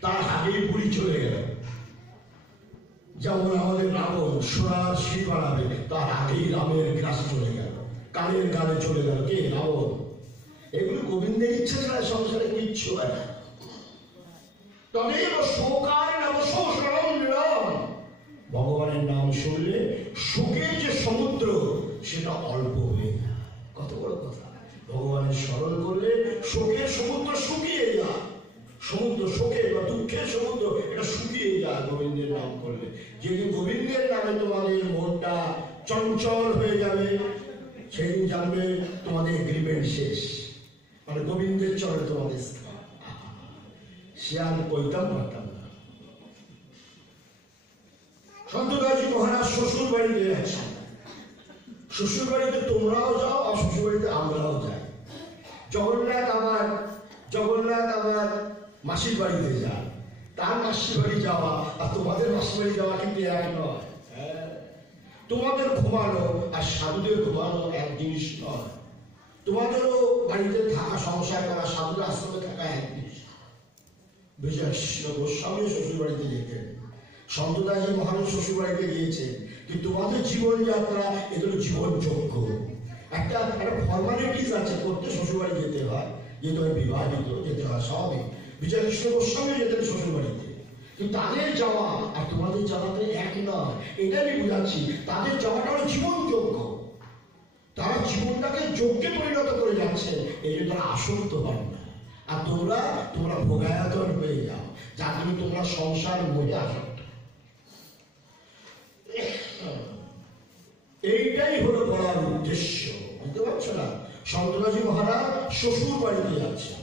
তার আগেই পুরী চলে গেল। যেমন আমাদের রাবণ সোনার শিব বানাবে, তার আগেই রামের গ্রাস চলে গেল, কানের গানে চলে গেল। কে? রাবণ। এগুলো গোবিন্দের ইচ্ছা ছাড়া সংসারে কিচ্ছু হয় না। তদেব শোকার নাম শোষণ নিরম। ভগবানের নাম শুনলে শোকের যে সমুদ্র সেটা অল্প হয়ে যায়। কত বড় কথা! ভগবানের স্মরণ করলে শোকের সমুদ্র শুকিয়ে যায়। সমুদ্র শোকের বা দুঃখের সমুদ্র এটা শুকিয়ে যায় গোবিন্দের নাম করলে। যেদিন গোবিন্দের নামে তোমাদের মনটা চঞ্চল হয়ে যাবে, সেদিন জানবে তোমাদের এগ্রিমেন্ট শেষ, মানে গোবিন্দের চরণে তোমাদের স্থান। সে আর কইতাম পারতাম না। সন্তদাসজি মহারাজ শ্বশুর বাড়িতে যাচ্ছেন। শ্বশুর বাড়িতে তোমরাও যাও, আর শ্বশুর বাড়িতে আমরাও যাই। জগন্নাথ আবার মাসির বাড়িতে যান, তার মাসির বাড়ি যাওয়া আর তোমাদের মাসির বাড়ি যাওয়া কিন্তু এক নয়। তোমাদের ঘুমানো আর সাধুদের ঘুমানো এক জিনিস নয়। তোমাদেরও বাড়িতে থাকা, সংসার করা, সাধুদের আশ্রমে থাকা এক জিনিস। বিজয় কৃষ্ণ গোস্বামী শ্বশুর বাড়িতে যেতেন, সন্তদাসজি মহারাজ শ্বশুর বাড়িতে গিয়েছেন, কিন্তু তোমাদের জীবনযাত্রা এগুলো জীবনযোগ্য। একটা ফর্মালিটিস আছে, করতে শ্বশুর বাড়ি যেতে হয়, যেহেতু আমি বিবাহিত, যেতে হয় স্বাভাবিক। বিজয় কৃষ্ণ গোস্বামী যেতেন শ্বশুর বাড়িতে, কিন্তু তাদের যাওয়া আর তোমাদের যাওয়াতে এক নয়। এটা আমি বুঝাচ্ছি, তাদের যাওয়াটা হলো জীবনযোগ্য। তারা জীবনটাকে যজ্ঞে পরিণত করে যাচ্ছে, এই জন্য তারা আসক্ত হন না। আর তোমরা ভোগায়তন হয়ে যাও, যার জন্য তোমরা সংসার মোহে আসক্ত। এইটাই হলো বলার উদ্দেশ্য, বুঝতে পারছো না? সন্তদাসজি মহারাজ শ্বশুর বাড়িতে যাচ্ছে।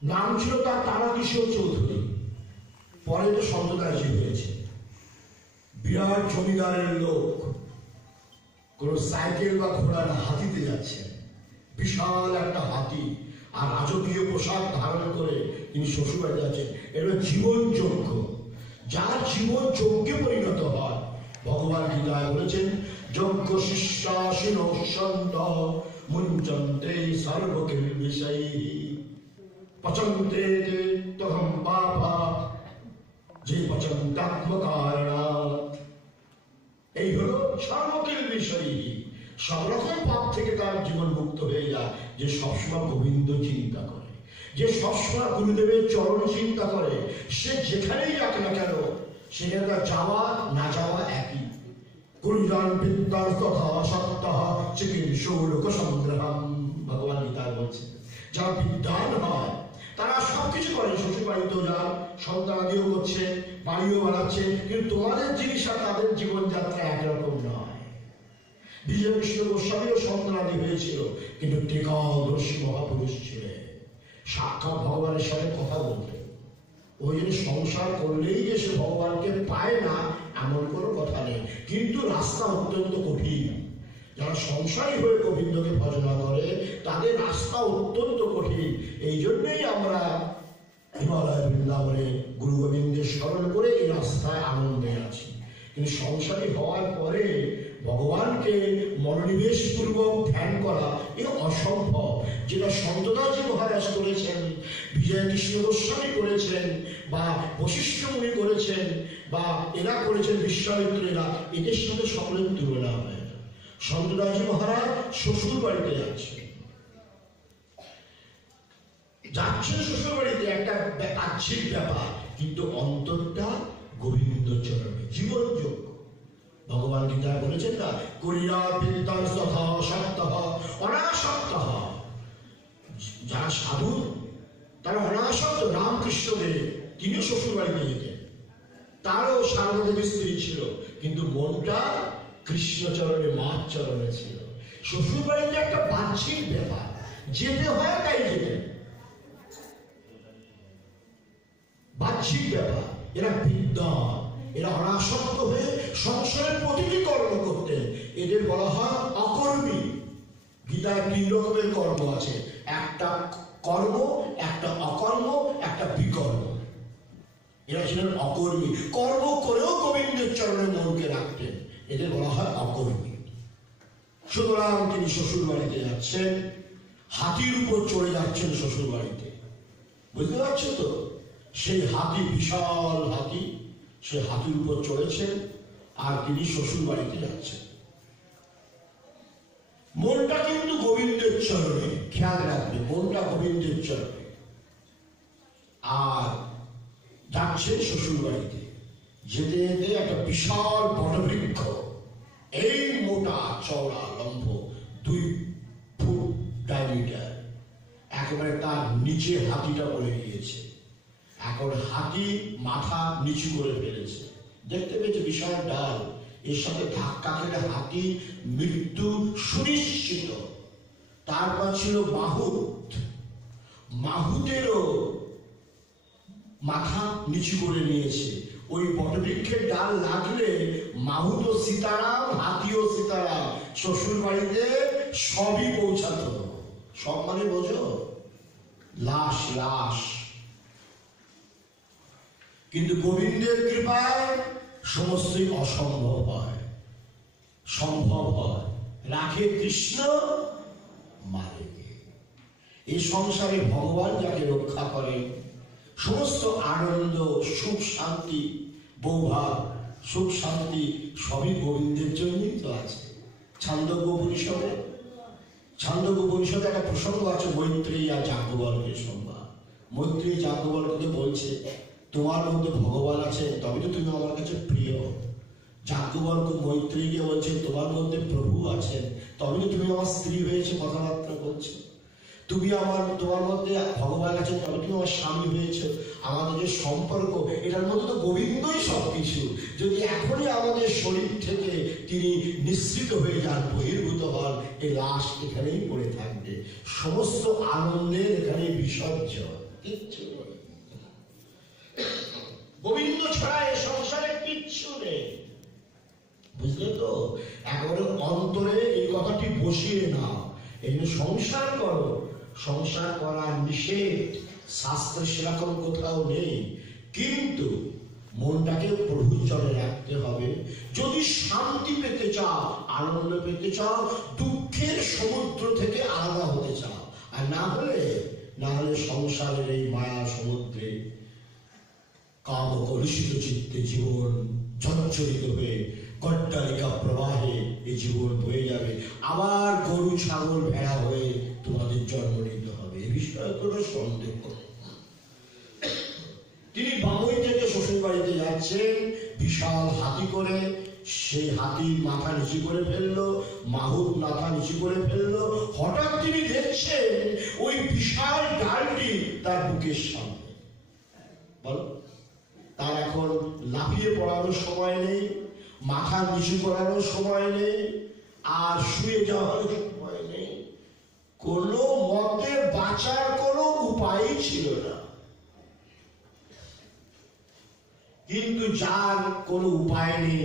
নাম ছিল তার তারাকিশোর চৌধুরী, পরে তো সন্তদাসজি হয়েছে। বিরাট জমিদারের লোক, কোন সাইকেল বা ঘোড়া না, হাতিতে যাচ্ছেন। বিশাল একটা হাতি আর রাজকীয় পোশাক ধারণ করে তিনি শ্বশুর বাড়িতে যাচ্ছেন। এটা জীবনযোগ্য। যার জীবন যজ্ঞে পরিণত হয়, ভগবান গীতায় বলেছেন, যজ্ঞ শিষ্যাসীন সন্ত মুঞ্চন্তে সর্বকিল বিষয়ী পচন্তে তহম পাপা যে পচন্তাত্মকারণাৎ। এই হলো সর্বকিল বিষয়ী। সব রকম পাপ থেকে তার জীবন মুক্ত হয়ে যায় যে সবসময় গোবিন্দ চিন্তা করে, যে সবসময় গুরুদেবের চরণ চিন্তা করে। সে যেখানেই যাক না কেন, সেখানে তার যাওয়া না যাওয়া একই। গুরুজন বিদ্যার তথা সত্তঃ চিকিৎসো লোক সংগ্রহম। ভগবান গীতায় বলছে, যারা বিদ্যান হয় তারা সবকিছু করে, শ্বশুর বাড়িতেও যান, সন্তানাদিও করছে, বাড়িও বাড়াচ্ছে, কিন্তু তোমাদের জিনিস আর তাদের জীবনযাত্রা একরকম নয়। বিজয় কৃষ্ণ গোস্বামীও সন্তানাদি হয়েছিল, কিন্তু টেকদর্শী মহাপুরুষ ছিলেন, সাক্ষাৎ ভগবানের সাথে কথা বলতেন। ওই জন্য সংসার করলেই যে সে ভগবানকে পায় না এমন কোনো কথা নেই, কিন্তু রাস্তা অত্যন্ত কঠিন। যারা সংসারী হয়ে গোবিন্দকে ভজনা করে তাদের রাস্তা অত্যন্ত কঠিন। এই জন্যই আমরা হিমালয় বৃন্দাবনে গুরু গোবিন্দের স্মরণ করে এই রাস্তায় আনন্দে আছি। কিন্তু সংসারী হওয়ার পরে ভগবানকে মনোনিবেশ পূর্বক ধ্যান করা এ অসম্ভব। যেটা সন্তদাসজি মহারাজ করেছেন, বিজয় কৃষ্ণ গোস্বামী করেছেন, বা বশিষ্ঠ মুনি করেছেন, বা এরা করেছেন বিশ্বামিত্রেরা, এদের সাথে সকলের তুলনা হয়। সন্তদাসজি মহারাজ শ্বশুর বাড়িতে যাচ্ছেন শ্বশুর বাড়িতে, একটা বাহ্যিক ব্যাপার, কিন্তু অন্তরটা গোবিন্দ চরণে জীবনযোগ্য। ভগবান গীতা বলেছেন না, করিয়া বিদ্যার তথা সপ্তাহ অনাসক্তঃ। যারা সাধু তারা অনাসক্ত। রামকৃষ্ণদেব তিনিও শ্বশুর বাড়িতে যেতেন, তারও সারদা দেবী স্ত্রী ছিল, কিন্তু মনটা কৃষ্ণচরণে মার চরণে ছিল। শ্বশুর বাড়িতে একটা বাহ্যিক ব্যাপার, যেতে হয় তাই যেতেন, বাহ্যিক ব্যাপার। এরা বিদ্যান, এরা অনাসক্ত হয়ে সংসারের প্রতিটি কর্ম করতেন। এদের বলা হয় অকর্মী। গীতায় 3 রকমের কর্ম আছে, একটা কর্ম, একটা অকর্ম, একটা বিকর্ম। এরা ছিলেন অকর্মী, কর্ম করেও গোবিন্দের চরণে মনকে রাখতেন, এদের বলা হয় অকর্মী। সুতরাং তিনি শ্বশুর বাড়িতে যাচ্ছেন, হাতির উপর চড়ে যাচ্ছেন শ্বশুর বাড়িতে, বুঝতে পারছো তো? সেই হাতি বিশাল হাতি, সে হাতির উপর চড়েছেন আর তিনি শ্বশুর বাড়িতে যাচ্ছেন। মনটা কিন্তু গোবিন্দের চরণে, খেয়াল রাখবে, মনটা গোবিন্দের চরণে। আর যাচ্ছে শ্বশুর বাড়িতে, যেতে যেতে একটা বিশাল বটবৃক্ষ, এই মোটা চওড়া লম্ব 2 ফুট ডায়ামিটার, একেবারে তার নিচে হাতিটা পড়ে গিয়েছে। এখন হাতি মাথা নিচু করে ফেলেছে, দেখতে পেয়েছে বিশাল ডাল, এর সাথে ধাক্কা খেলে হাতি মৃত্যু সুনিশ্চিত। তারপর ছিল মাহুত, মাহুতেরও মাথা নিচু করে নিয়েছে। ওই বটবৃক্ষের ডাল লাগলে মাহুত ও সীতারাম, হাতি ও সীতারাম শ্বশুর বাড়িতে সবই পৌঁছাতো। সব মানে বোঝো, লাশ লাশ। কিন্তু গোবিন্দের কৃপায় সমস্তই অসম্ভব হয়, সম্ভব হয়। রাখে কৃষ্ণ, মারে কে। এই সংসারে ভগবান যাকে রক্ষা করেন, সমস্ত আনন্দ, সুখ শান্তি, বৌভাগ, সুখ শান্তি সবই গোবিন্দের জন্যই তো আছে। ছান্দোগ্য উপনিষদে একটা প্রসঙ্গ আছে, মৈত্রেয়ী আর যাজ্ঞবল্ক্যের সংবাদ। মৈত্রেয়ী যাজ্ঞবল্ক্যকে বলছে, তোমার মধ্যে ভগবান আছে, তবে তো তুমি আমার কাছে প্রিয়। যাজ্ঞবল্ক্য মৈত্রেয়ীকে বলছে, তোমার মধ্যে প্রভু আছেন, তবে তো তুমি আমার স্ত্রী হয়েছে, কথাবার্তা বলছো। তুমি তোমার মধ্যে ভগবান আছেন, তবে তুমি আমার স্বামী হয়েছে। আমাদের যে সম্পর্ক, এটার মধ্যে তো গোবিন্দই সবকিছু। যদি এখনই আমাদের শরীর থেকে তিনি নিঃসৃত হয়ে যান, বহির্ভূত হন, এই লাশ এখানেই পড়ে থাকবে। সমস্ত আনন্দের এখানে বিসর্জন, কিচ্ছু নেই। গোবিন্দ ছাড়া এ সংসারে কিচ্ছু নেই, বুঝলে তো? একেবারে অন্তরে এই কথাটি বসিয়ে নাও। এই জন্য সংসার করো, সংসার করার নিষেধ শাস্ত্রে সেরকম কোথাও নেই, কিন্তু মনটাকে প্রভুর চরণে রাখতে হবে। যদি শান্তি পেতে চাও, আনন্দ পেতে চাও, দুঃখের সমুদ্র থেকে আলাদা হতে চাও, আর না হলে সংসারের এই মায়া সমুদ্রে কাম কলুষিত চিত্তে জীবন জর্জরিত হয়ে কট্টালিকা প্রবাহে এই জীবন বয়ে যাবে। আবার গরু ছাগল ভেড়া হয়ে তোমাদের জন্ম নিতে হবে, এ বিষয়ে কোনো সন্দেহ নেই। তিনি বামুই থেকে শ্বশুর বাড়িতে যাচ্ছেন বিশাল হাতি করে। সেই হাতির মাথা নিচু করে ফেললো, মাহুত মাথা নিচু করে ফেললো। হঠাৎ তিনি দেখছেন ওই বিশাল ডালটি তার তার বুকের সামনে। বলো, তার এখন লাফিয়ে পড়ানোর সময় নেই, মাথা নিচু করানোর সময় নেই, আর শুয়ে যাওয়ার সময় নেই। কোনো মতে বাঁচার কোনো উপায়ই ছিল না। কিন্তু যার কোনো উপায় নেই,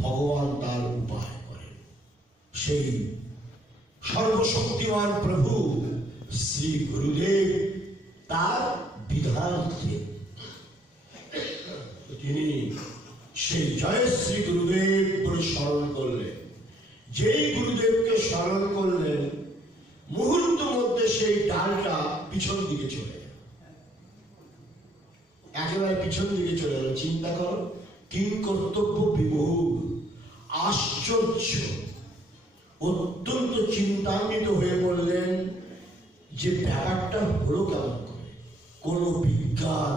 ভগবান তার উপায় করেন। সেই সর্বশক্তিমান প্রভু শ্রী গুরুদেব তার বিধান দিলেন। তিনি সেই জয় শ্রী গুরুদেব বলে স্মরণ করলেন। যেই গুরুদেবকে স্মরণ করলেন, মুহূর্ত মধ্যে সেই ডালটা পিছন দিকে চলে গেল, একেবারে পিছন দিকে চলে গেল। চিন্তা করো, কিং কর্তব্য বিমূঢ়, আশ্চর্য, অত্যন্ত চিন্তান্বিত হয়ে পড়লেন যে ব্যাপারটা হলো কেমন করে। কোনো বিজ্ঞান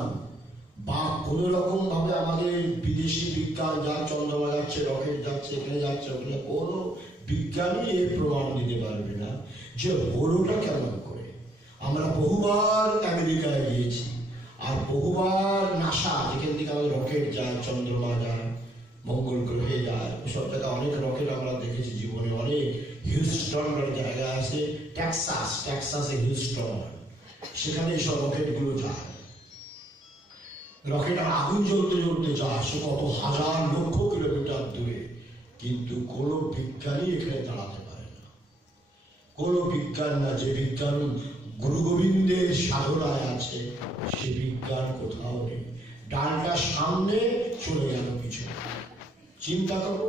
বা কোন রকম ভাবে আমাদের বিদেশি বিজ্ঞান, যা চন্দ্রমা যাচ্ছে, রকেট যাচ্ছে, এখানে যাচ্ছে, ওখানে, কোনো বিজ্ঞানই এর প্রমাণ দিতে পারবে না যে হলোটা কেমন করে। আমরা বহুবার আমেরিকায় গিয়েছি, আর বহুবার নাসা, যেখান থেকে আমাদের রকেট যায়, চন্দ্রমা যায়, মঙ্গল গ্রহে যায়, সব জায়গায় অনেক রকেট আমরা দেখেছি জীবনে। অনেক হিউস্টন জায়গা আছে, টেক্সাসে হিউস্টন, সেখানে এইসব রকেটগুলো যায়। রকেট আর আগুন জ্বলতে জ্বলতে যায়, সে কত হাজার লক্ষ কিলোমিটার দূরে। কিন্তু কোনো বিজ্ঞানী এখানে দাঁড়াতে পারে না। কোনো বিজ্ঞান না, যে বিজ্ঞান গুরু গোবিন্দের সাধনায় আছে, সে বিজ্ঞান কোথাও নেই। ডালটা সামনে, চলে গেল পিছনে। চিন্তা করো,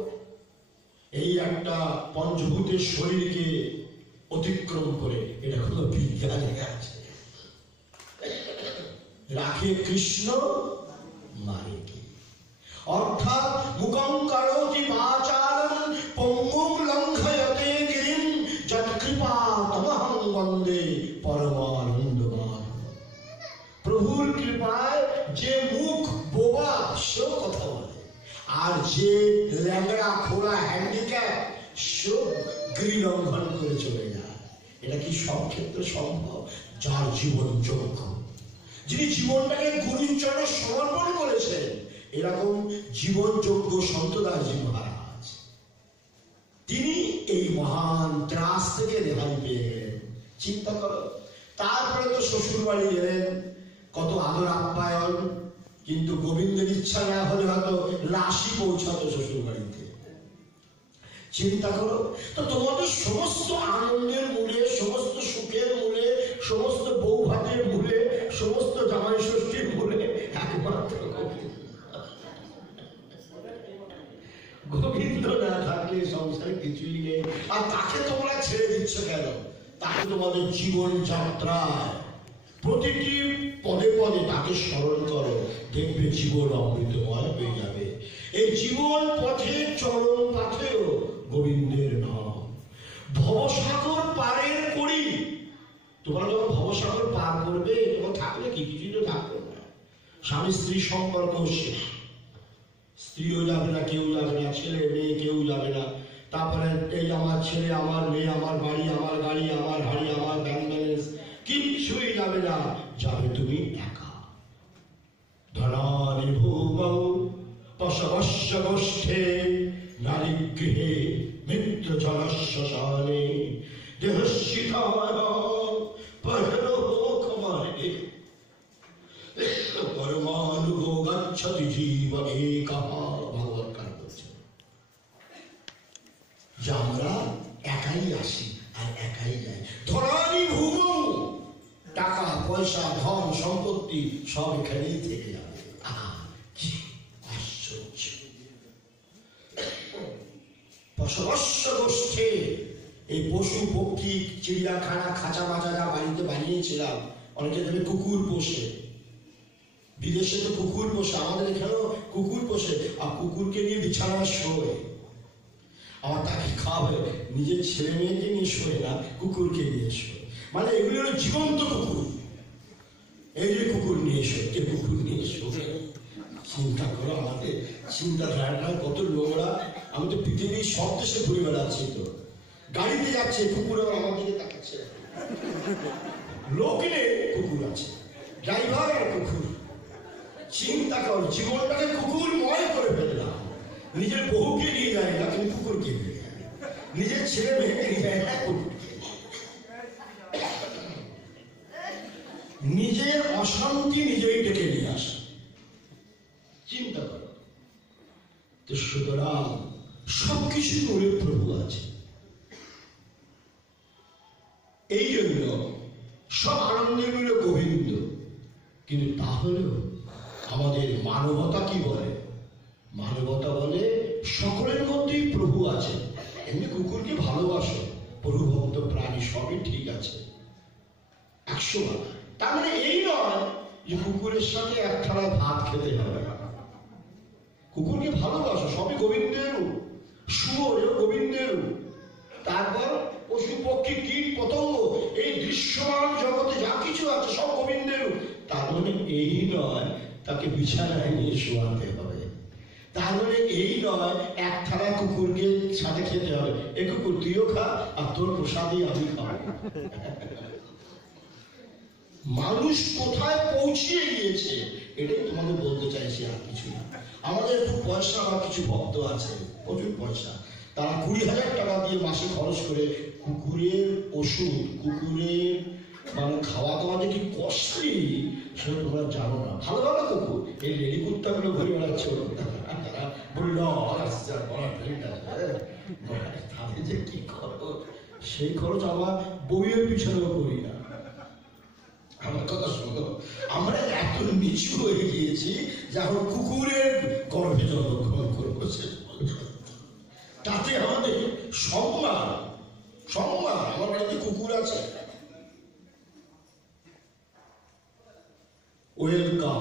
এই একটা পঞ্চভূতের শরীরকে অতিক্রম করে এটা কোনো বিজ্ঞানে আছে। রাখে কৃষ্ণ, মারে কি। অর্থাৎ মুখং করোতি বাচালং পঙ্গুং লঙ্ঘয়তে গিরিম যৎকৃপা তমহং বন্দে পরমানন্দমাধবম। প্রভুর কৃপায় যে মুখ বোবা, সেও কথা বলে, আর যে ল্যাংড়া, খোলা, হ্যান্ডিক্যাপ, সেও গিরি লঙ্ঘন করে চলে যায়। এটা কি সব ক্ষেত্রে সম্ভব? যার জীবন যোগ্য, যিনি জীবনটাকে গুরুর চরণে সমর্পণ করেছেন, এরকম জীবনযোগ্য সন্তদাসজি মহারাজ, তিনি এই মহান ত্রাস থেকে রেহাই পেয়ে। চিন্তা করো, তারপরে তো শ্বশুর বাড়ি গেলেন, কত আদর আপ্যায়ন, কিন্তু গোবিন্দের ইচ্ছা না হলে হয়তো লাশই পৌঁছাতো শ্বশুর বাড়িতে। চিন্তা করো তো, তোমাদের সমস্ত আনন্দের মূলে, সমস্ত সুখের মূলে, সমস্ত বউ ভাতের মূলে, সমস্ত জামাই ষষ্ঠীর মূলে একমাত্র গোবিন্দ না থাকলে সংসারে কিছুই নেই। আর তাকে তোমরা ছেড়ে দিচ্ছ কেন? তাকে তোমাদের জীবন যাত্রায় প্রতিটি পদে পদে তাকে স্মরণ করো, দেখবে জীবন অমৃতময় হয়ে যাবে। এই জীবন পথে, চরণ পথেও গোবিন্দের নাম। ভবসাগর পারের করি, তোমরা যখন ভবসাগর পার করবে, তখন থাকলে কি? কিছুই তো থাকবে না। স্বামী স্ত্রী সম্পর্ক শেষ, স্ত্রীও যাবে না, কেউ যাবে না, ছেলে মেয়ে কেউ যাবে না। তারপরে এই আমার ছেলে, আমার মেয়ে, আমার বাড়ি, আমার গাড়ি, আমার হাড়ি, আমার ব্যাংক ব্যালেন্স, কিচ্ছুই যাবে না। যাবে তুমি একা। ধনানি ভূমৌ পশবস্য গোষ্ঠে নারী গৃহে মিত্র জলশ্মশানে দেহশিখায় পরলোকমার্গে পরমানুগো গচ্ছতি জীব একঃ। ভগবৎকার বলছেন যে আমরা একাই আসি আর একাই যাই। ধরানি ভূমৌ, টাকা পয়সা, ধন সম্পত্তি সব এখানেই থেকে যাবে। কি আশ্চর্য! পশবস্য গোষ্ঠে, এই পশু পক্ষী, চিড়িয়াখানা, খাঁচা মাচা যা বাড়িতে বানিয়েছিলাম, অনেকে দেবে কুকুর পোষে। বিদেশে তো কুকুর পোষে, আমাদের এখানেও কুকুর পোষে, আর কুকুরকে নিয়ে বিছানায় শোয়। আমার তাকে খাওয়াবে, নিজের ছেলে মেয়েকে নিয়ে শোয় না, কুকুরকে নিয়ে শোয়। মানে এগুলি হলো জীবন্ত কুকুর। এই যে কুকুর নিয়ে শোয়, কে কুকুর নিয়ে শোয়? চিন্তা করো, আমাদের চিন্তাধারাটা কত নোংরা। আমি তো পৃথিবীর সব দেশে ঘুরে বেড়াচ্ছি, তো গাড়িতে যাচ্ছে কুকুর, আবার আমার দিকে তাকাচ্ছে। লোক নেই, কুকুর আছে। ড্রাইভার আর কুকুর, চিন্তা কর, জীবনটাকে কুকুরময় করে ফেললাম। নিজের বহুকে নিয়ে যায় না, তুমি কুকুরকে নিয়ে যায়, নিজের ছেলে মেয়েকে নিয়ে যায় না, কুকুরকে। নিজের অশান্তি নিজেই ডেকে নিয়ে আসে, চিন্তা করো। তো সুতরাং সবকিছুর মূলে প্রভু আছে। এই জন্য সব আনন্দের মূলে গোবিন্দ। কিন্তু তাহলেও আমাদের মানবতা কি বলে? মানবতা বলে সকলের মধ্যেই প্রভু আছে। এমনি কুকুরকে ভালোবাসো, প্রভুভক্ত প্রাণী, সবই ঠিক আছে 100 বার। তার মানে এই নয় যে কুকুরের সাথে এক থালা ভাত খেতে হবে। কুকুরকে ভালোবাসো, সবই গোবিন্দের রূপ। শুয়োর গোবিন্দের রূপ। তারপর পশু পক্ষী কীট পতঙ্গ, এই দৃশ্যমান জগতে যা কিছু আছে সব গোবিন্দের রূপ। তার মানে এই নয় তাকে বিছানায় নিয়ে শোয়াতে হবে। তার মানে এই নয় এক থালা কুকুরকে সাথে খেতে হবে। এ কুকুর তুইও খা, আর তোর প্রসাদই আমি খাবো। মানুষ কোথায় পৌঁছিয়ে গিয়েছে এটাই তোমাদের বলতে চাইছি, আর কিছু না। আমাদের খুব পয়সা, আমার কিছু ভক্ত আছে, প্রচুর পয়সা, তারা 20,000 টাকা দিয়ে মাসে খরচ করে কুকুরের ওষুধ, কুকুরের মানে খাওয়া দাওয়া যে কি কস্টলি সেটা তোমরা জানো না। ভালো ভালো কুকুর, এই লেডি কুত্তাগুলো ঘুরে বেড়াচ্ছে, তারা বলল তাদের যে কি খরচ, সেই খরচ আমার বইয়ের পিছনেও করি না। আমার কথা শোনো, আমরা এত নিচু হয়ে গিয়েছি যে এখন কুকুরের গর্ভে জন্মগ্রহণ করবো, তাতে আমাদের সম্মান। সম্মান, আমার বাড়িতে কুকুর আছে, ওয়েলকাম।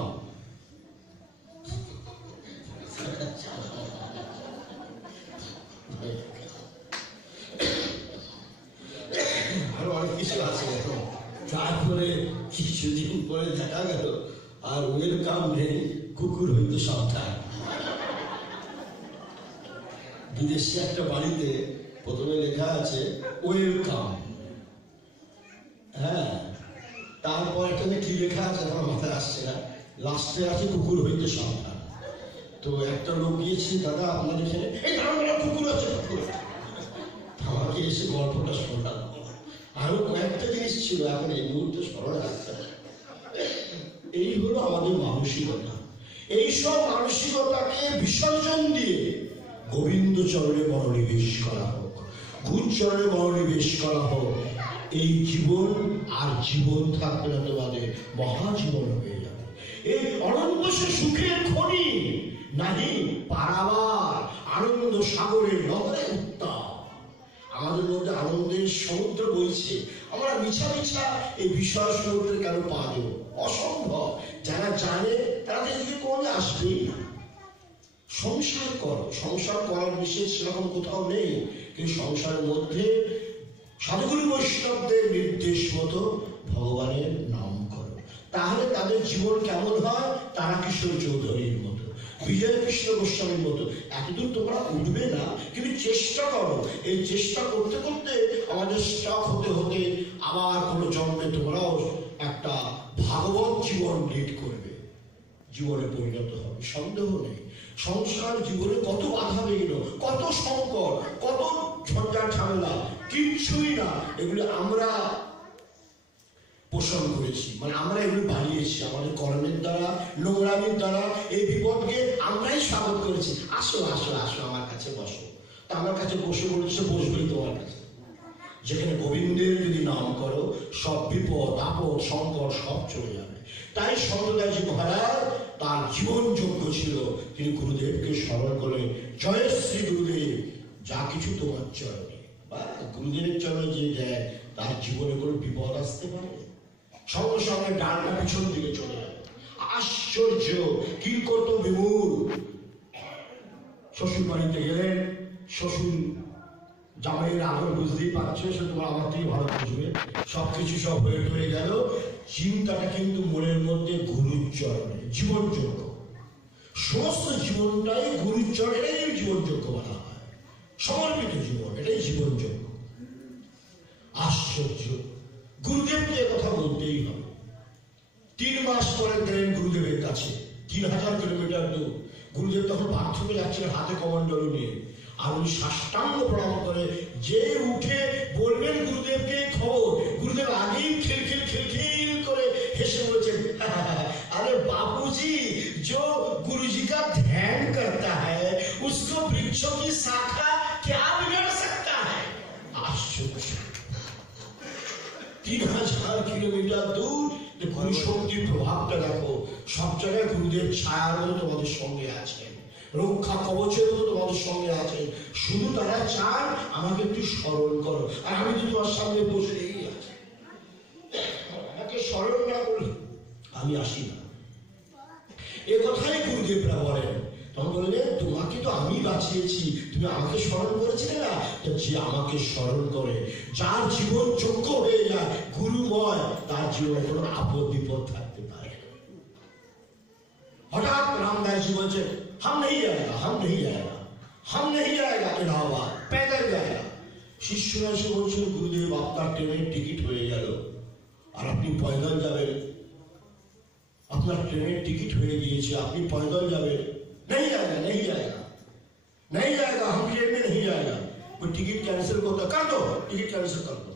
আরো অনেক কিছু আছে। তারপরে কিছুদিন পরে দেখা গেল আর ওয়েলকাম নেই, কুকুর হইতে সাবধান। বিদেশে একটা বাড়িতে প্রথমে লেখা আছে ওয়েলকাম, হ্যাঁ, তারপর একটা কি লেখা আছে আমার মাথায় আসছে না, লাস্টে আছে কুকুর হইতে সাবধান। তো একটা লোক গিয়েছে, দাদা আপনার এখানে এই কুকুর আছে, কুকুর। আমাকে এসে গল্পটা শোনাল। আরো কয়েকটা জিনিস ছিল, এখন এই মুহূর্তে স্মরণ আসছে। এই হলো আমাদের মানসিকতা। এইসব মানসিকতাকে বিসর্জন দিয়ে গোবিন্দ চরণে মনোনিবেশ করা হোক, গুণ চরণে মনোনিবেশ করা হোক। এই জীবন আর জীবন থাকবে না, তোমাদের মহাজীবন হয়ে যাবে। এই অনন্ত সে সুখের খনি নাহি পারাবার, আনন্দ সাগরের নগরে উত্তাপ। আমাদের মধ্যে আনন্দের সমুদ্র বইছে, আমরা মিছা মিছা এই বিষয় সমুদ্রে কেন পা দেব? অসম্ভব। যারা জানে তারা এদিকে কোনোদিন আসবেই না। সংসার করো, সংসার করার বিশেষ সেরকম কোথাও নেই, কিন্তু সংসারের মধ্যে সাধুগুরু বৈষ্ণবদের নির্দেশ মতো ভগবানের নাম করো। তাহলে তাদের জীবন কেমন হয়? তারাকিশোর চৌধুরীর মতো, বিজয় কৃষ্ণ গোস্বামীর মতো। এতদূর তোমরা উঠবে না, কিন্তু চেষ্টা করো। এই চেষ্টা করতে করতে আমাদের স্টক হতে হতে আবার কোনো জন্মে তোমরাও একটা ভাগবত জীবন লিড করবে, জীবনে পরিণত হবে, সন্দেহ নেই। সংসার জীবনে কত বাধা বিঘ্ন, কত সংকট, কত ঝঞ্ঝাট ঝামেলা, কিচ্ছুই না এগুলো আমরা পোষণ করেছি, মানে আমরা এগুলো বানিয়েছি আমাদের কর্মের দ্বারা, নোংরামির দ্বারা। এই বিপদকে আমরাই স্বাগত করেছি। আসো আসো আসো আমার কাছে বসো। তা আমার কাছে বসে বলছে, বসবেই তোমার কাছে। যেখানে গোবিন্দের যদি নাম করো, সব বিপদ আপদ সংকট সব চলে যাবে। তাই সন্তদাসজি মহারাজ তার জীবনযোগ্য ছিল, তিনি গুরুদেবকে স্মরণ করে, জয় শ্রী গুরুদেব, যা কিছু তোমার চরণে। বা গুরুদেবের চরণে যে দেয় তার জীবনে কোনো বিপদ আসতে পারে? সঙ্গে সঙ্গে ডানটা পিছন দিকে চলে যাবে। আশ্চর্য! কি করতো বিমূল। শ্বশুর বাড়িতে গেলেন, শ্বশুর জামাইয়ের আদর বুঝতেই পারছো, সে তোমার আমার থেকে ভালো বুঝবে। সবকিছু সব হয়ে গেল, চিন্তাটা কিন্তু মনের মধ্যে গুরুর চরণে, জীবনযোগ্য। সমস্ত জীবনটাই গুরুর চরণে জীবনযোগ্য বলা হয়, সমর্পিত জীবন, এটাই জীবনযোগ্য। আশ্চর্য! গুরুদেবকে কথা বলতেই হবে। 3 মাস পরে গেলেন গুরুদেবের কাছে, 3000 কিলোমিটার দূর। গুরুদেব তখন বাথরুমে যাচ্ছিলেন হাতে কমণ্ডল নিয়ে, আর উনি সাষ্টাঙ্গ প্রণাম করে যে উঠে বলবেন গুরুদেবকে খবর, গুরুদেব আগেই খিলখিল করে হেসে বলেছেন, अरे बापूजी जो गुरुजी का ध्यान करता है उसको वृक्षों की शाखा क्या बिगड़ सकता है। आश्चर्य, 3000 কিলোমিটার দূর গুরু শক্তির প্রভাবটা দেখো। সব জায়গায় গুরুদেব ছায়ার মতো তোমাদের সঙ্গে আছেন, রক্ষা কবচের মতো তোমাদের সঙ্গে আছেন। শুধু তারা চান আমাকে একটু স্মরণ করো, আর আমি তো তোমার সামনে বসেই আছি, আমাকে স্মরণ না করলে আমি আসি না। এ কথাই গুরুদেবরা বলেন। তখন বললেন, তোমাকে তো আমি বাঁচিয়েছি, তুমি আমাকে স্মরণ করেছিলে না? যে আমাকে স্মরণ করে, যার জীবন যোগ্য হয়ে যায় গুরুময়, তার জীবনে কোনো আপদ বিপদ থাকতে পারে। হঠাৎ রামদাস জি বলছে, हम नहीं जाएगा, हम नहीं जाएगा, हम नहीं जाएगा इलाहाबाद, पैदल जाएगा। শিষ্যরা এসে বলছেন, গুরুদেব আপনার ট্রেনের টিকিট হয়ে গেল আর আপনি পয়দল যাবেন, আপনার ট্রেনের টিকিট হয়ে গিয়েছে, আপনি পয়দল যাবেন। नहीं जाएगा, नहीं जाएगा, नहीं जाएगा, हम ट्रेन में नहीं जाएगा। वो टिकट कैंसिल कर दो, टिकट कैंसिल कर दो,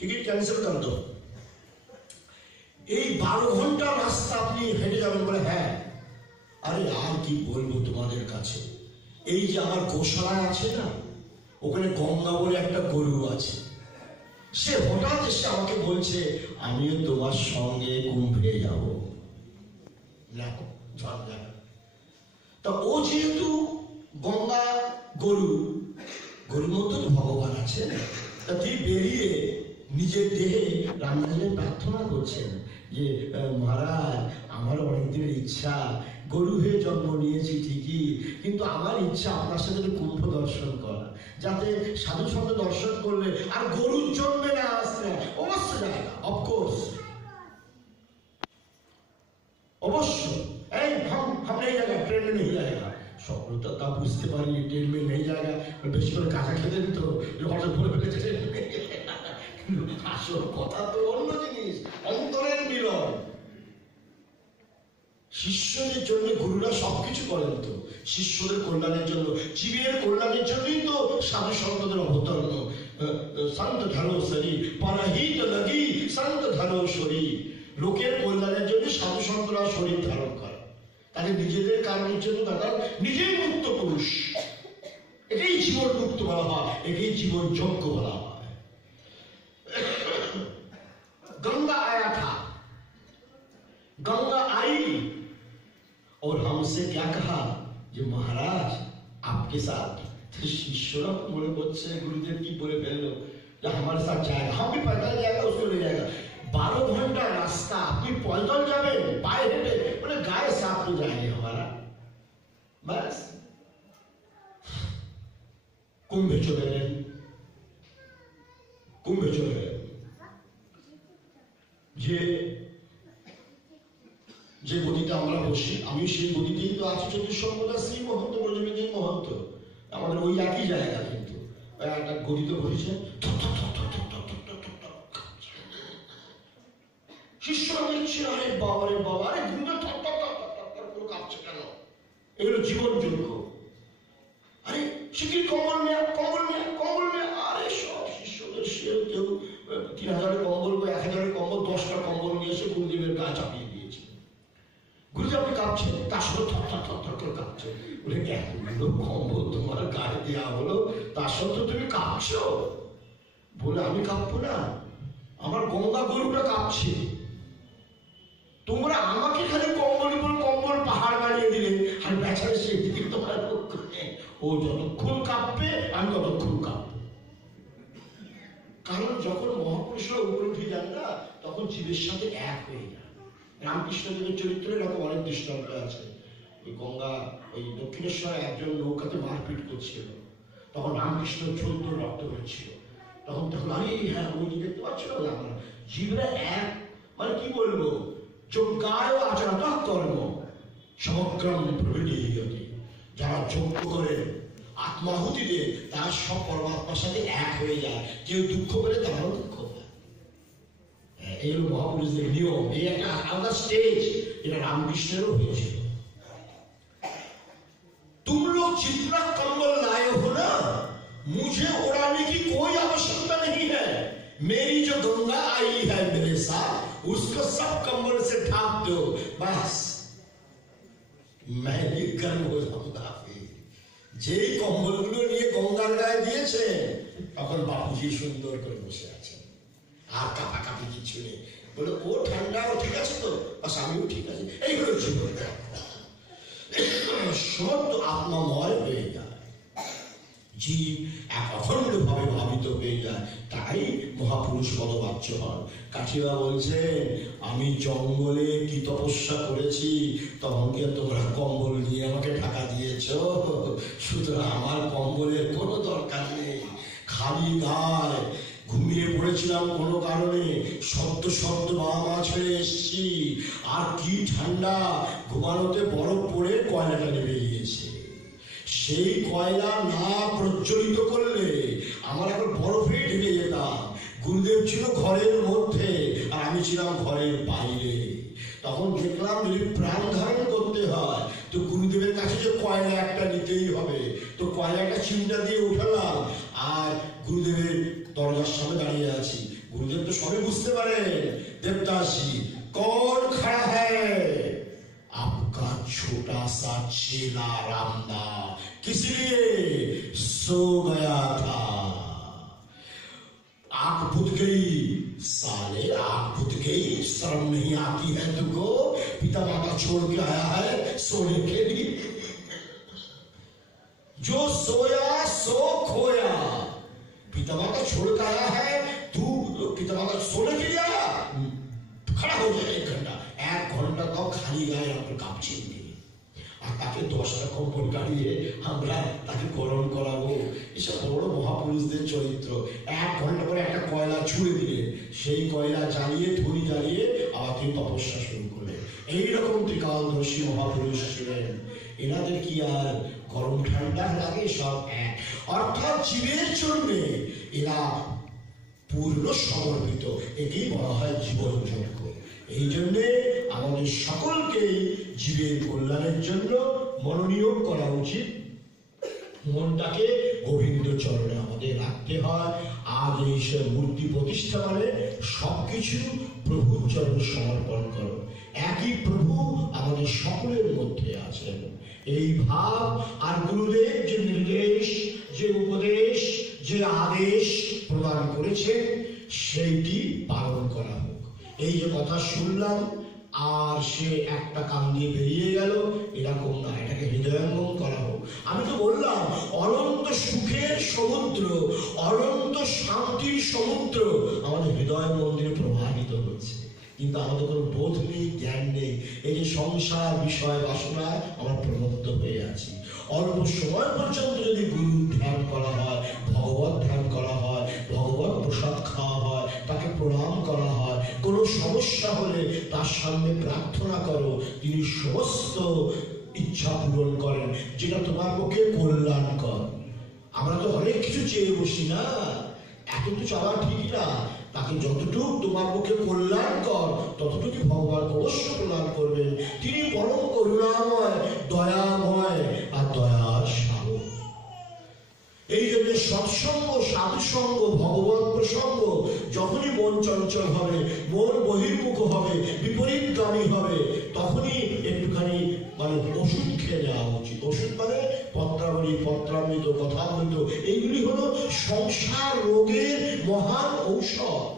टिकट कैंसिल कर दो। এই 12 ঘন্টা রাস্তা আপনি হেঁটে যাবেন বলে? হ্যাঁ। আরে আর কি বলবো তোমাদের কাছে, এই যে আমার গোশালায় আছে না, ওখানে গঙ্গা বলে একটা গরু আছে, সে হঠাৎ এসে আমাকে বলছে, আমিও তোমার সঙ্গে কুম্ভে যাব। তা ও যেহেতু গঙ্গা গরুর মধ্যে তো ভগবান আছে, তা তিনি বেরিয়ে নিজের দেহে রামদাসের প্রার্থনা করছেন যে, মহারাজ আমার অনেকদিনের ইচ্ছা, গরু হয়ে জন্ম নিয়েছি ঠিকই, কিন্তু আমার ইচ্ছা আপনার সাথে কুম্ভ দর্শন করা, যাতে সাধু সঙ্গে দর্শন করলে আর গরুর জন্মে না আসতে। অবশ্য জায়গা, অফকোর্স, অবশ্য এই हम नहीं जाएगा, ट्रेन में नहीं जाएगा। সকল তো তা বুঝতে পারি, ট্রেন में नहीं जाएगा, বেশি করে কাঁচা খেতে দিত, হঠাৎ বলে ফেলেছে। কিন্তু আসল কথা তো অন্য জিনিস, অন্তরের মিলন। শিষ্যদের জন্য গুরুরা সবকিছু করেন তো শিষ্যদের কল্যাণের জন্য, জীবের কল্যাণের জন্যই তো সাধু সন্তদের অবতরণ। সন্ত ধরো শরীর পরহিত লাগি, সন্ত ধরো শরীর। লোকের কল্যাণের জন্য সাধু সন্তরা শরীর ধারণ করে, তাদের নিজেদের কারণের জন্য তারা নিজেই মুক্ত পুরুষ। এটাই জীবন মুক্ত বলা হয়, এটাই জীবন যজ্ঞ বলা হয়। गंगा आया था, गंगा आई और हमसे क्या कहा, যে মহারাজ आपके साथ। शिष्यरा बोले बच्चे गुरुदेव की बोले फैलो যে हमारे साथ जाएगा, हम भी पैदल जाएगा, उसको ले जाएगा। 12 घंटा रास्ता আপনি पैदल যাবেন, পায়ে হেঁটে, बोले गाय से आप तो जाएंगे हमारा। बस কুম্ভে চলে গেলেন, কুম্ভে চলে গেলেন। যে গদিতে আমরা বসি, আমি সেই গদিতেই তো আছি। 14 শ্রী মহন্ত, ব্রজবিদিন মহন্ত, আমাদের ওই একই জায়গা, কিন্তু একটা গদিতে বসেছে। শিষ্যরা দেখছে, আরে বাবা রে বাবা, আরে গুরুদেব করে কাঁপছে কেন? এগুলো জীবন যোগ্য। আরে শিখির কম্বল নেয়া, কম্বল নেয়া, কম্বল নেয়া। আরে সব শিষ্যদের সে কেউ 3000 কম্বল, 1000 কম্বল, 10টা কম্বল নিয়ে এসে গুরুদেবের গা চাপিয়ে দিয়েছে। গুরুদেব আপনি কাঁপছেন, তার সাথে থর করে কাঁপছে। বলে এতগুলো কম্বল তোমার গায়ে দেওয়া হলো, তার সত্ত্বেও তুমি কাঁপছো? বলে আমি কাঁপবো না, আমার গঙ্গা গরুটা কাঁপছে। তোমরা আমাকে খালি কম্বল উপর কম্বল পাহাড় বানিয়ে দিলে, আর বেচারে সেই দিকে তোমার লক্ষ্য নেই। ও যতক্ষণ কাঁপবে আমি ততক্ষণ কাঁপবো। কারণ যখন মহাপুরুষরা উপরে উঠে যান না, তখন জীবের সাথে এক হয়ে যায়। রামকৃষ্ণদেবের চরিত্রে এরকম অনেক দৃষ্টান্ত আছে। ওই গঙ্গা, ওই দক্ষিণেশ্বরে একজন নৌকাতে মারপিট করছিল, তখন রামকৃষ্ণ চোদ্দ রক্ত হচ্ছিল। তখন আরে হ্যাঁ, ওই যে দেখতে পাচ্ছ না, আমরা জীবরা এক, মানে কি বলবো, যজ্ঞায় আচরণ কর্ম সমগ্রম প্রভৃতি। যারা যজ্ঞ করে আত্মাহুতি দিয়ে, তারা সব পরমাত্মার সাথে এক হয়ে যায়। কেউ দুঃখ পেলে তারাও দুঃখ পায়। এই হলো মহাপুরুষদের নিয়ম। এই একটা আলাদা স্টেজ, এটা রামকৃষ্ণেরও হয়েছিল। तुम लोग जितना कंबल लाए हो ना, मुझे उड़ाने की कोई आवश्यकता नहीं है। मेरी जो गंगा आई है मेरे साथ, उसको सब कंबल से ढाक दो, बस मैं भी गर्म हो जाऊंगा। যেই কম্বলগুলো নিয়ে গঙ্গার গায়ে দিয়েছে, তখন বাপুজি সুন্দর করে বসে আছেন, আর কাপাকাপি কিছু নেই। বলে ও ঠান্ডা, ও ঠিক আছে তো, বাস আমিও ঠিক আছে। এইগুলো জীবন সমস্ত আত্মাময় হয়ে যায়, জীব এক অখণ্ড ভাবে ভাবিত হয়ে যায়, তাই মহাপুরুষ পদবাচ্য হন। কাঠিবা বলছেন, আমি জঙ্গলে কি তপস্যা করেছি, তখন কি তোমরা কম্বল নিয়ে আমাকে ঢাকা দিয়েছ? সুতরাং আমার কম্বলের কোনো দরকার নেই। খালি গায়ে ঘুমিয়ে পড়েছিলাম কোনো কারণে, শব্দ শব্দ মা ছেড়ে এসছি, আর কি ঠান্ডা, ঘুমানোতে বরফ পড়ে কয়লাটা নেমে গিয়েছে। সেই কয়লা না প্রজ্বলিত করলে আমার এখন বরফেই ঢেকে যেতাম। গুরুদেব ছিল ঘরের মধ্যে আর আমি ছিলাম ঘরের বাইরে। তখন দেখলাম যদি প্রাণ ধারণ করতে হয় তো গুরুদেবের কাছে যে কয়লা একটা নিতেই হবে, তো কয়লাটা চিন্তা দিয়ে উঠালাম, আর গুরুদেবের দরজার সামনে দাঁড়িয়ে আছি। গুরুদেব তো সবই বুঝতে পারেন। দেবদাসী, কौन खड़ा है? आपका छोटा सा चेला रामदा, किस लिए? सो गया था। आंख बुझ गई, साले आंख बुझ गई, शर्म नहीं आती है तुमको? पिता माता छोड़ के आया है सोने के लिए, जो सोया सो खोया। पिता माता छोड़ के आया है, तू पिता माता सोने के लिए आया? खड़ा हो जाए 1 घंटा, 1 ঘন্টা তাও খালি গায়ে আপনার কাঁপছে, আর তাকে 10টা কম্বল গাড়িয়ে আমরা তাকে গরম করাবো। এসব বড় মহাপুরুষদের চরিত্র। 1 ঘন্টা পরে একটা কয়লা ছুঁড়ে দিলে সেই কয়লা জ্বালিয়ে, ধুনি জ্বালিয়ে আবার তিনি তপস্যা শুরু করলেন। এইরকম ত্রিকালদর্শী মহাপুরুষ ছিলেন। এনাদের কি আর গরম ঠান্ডা লাগে? সব এক। অর্থাৎ জীবের জন্য এরা পূর্ণ সমর্পিত, একেই বলা হয় জীবন যজ্ঞ। এই জন্যে আমাদের সকলকে জীবের কল্যাণের জন্য মনোনিয়োগ করা উচিত। মনটাকে গোবিন্দ চরণে আমাদের রাখতে হয়। আজ এই মূর্তি প্রতিষ্ঠা মানে সবকিছু প্রভুর চরণে সমর্পণ করো। একই প্রভু আমাদের সকলের মধ্যে আছেন, এই ভাব। আর গুরুদেব যে নির্দেশ, যে উপদেশ, যে আদেশ প্রদান করেছেন, সেইটি পালন করা হোক। এই যে কথা শুনলাম আর সে একটা কান দিয়ে বেরিয়ে গেল, এরকম না, এটাকে হৃদয়ঙ্গম করা হোক। আমি তো বললাম অনন্ত সুখের সমুদ্র, অনন্ত শান্তির সমুদ্র আমাদের হৃদয় মন্দিরে প্রবাহিত হচ্ছে, কিন্তু আমাদের কোনো বোধ নেই, জ্ঞান নেই। এই যে সংসার বিষয় বাসনায় আমরা প্রবদ্ধ হয়ে আছি। অল্প সময় পর্যন্ত যদি গুরু ধ্যান করা হয়, ভগবত ধ্যান করা হয়, ভগবত প্রসাদ খাওয়া হয়, তাকে প্রণাম করা হয়, কোনো সমস্যা হলে তার সামনে প্রার্থনা করো, তিনি সমস্ত ইচ্ছা পূরণ করেন, যেটা তোমার পক্ষে কল্যাণকর। আমরা তো অনেক কিছু চেয়ে বসি না, এত তো চাওয়া ঠিক না। তাকে যতটুকু তোমার পক্ষে কল্যাণকর ততটুকু ভগবান অবশ্য প্রদান করবেন। তিনি পরম করুণাময়, দয়াময় আর দয়ার সাগর। এই জন্য সৎসঙ্গ, সাধুসঙ্গ, ভগবত প্রসঙ্গ, যখনই মন চঞ্চল হবে, মন বহির্মুখ হবে, বিপরীতগামী হবে, তখনই একটুখানি ওষুধ খেয়ে নেওয়া উচিত। ওষুধ মানে পত্রাবলী, পত্রামৃত, কথামৃত, এইগুলি হলো সংসার রোগের মহান ঔষধ।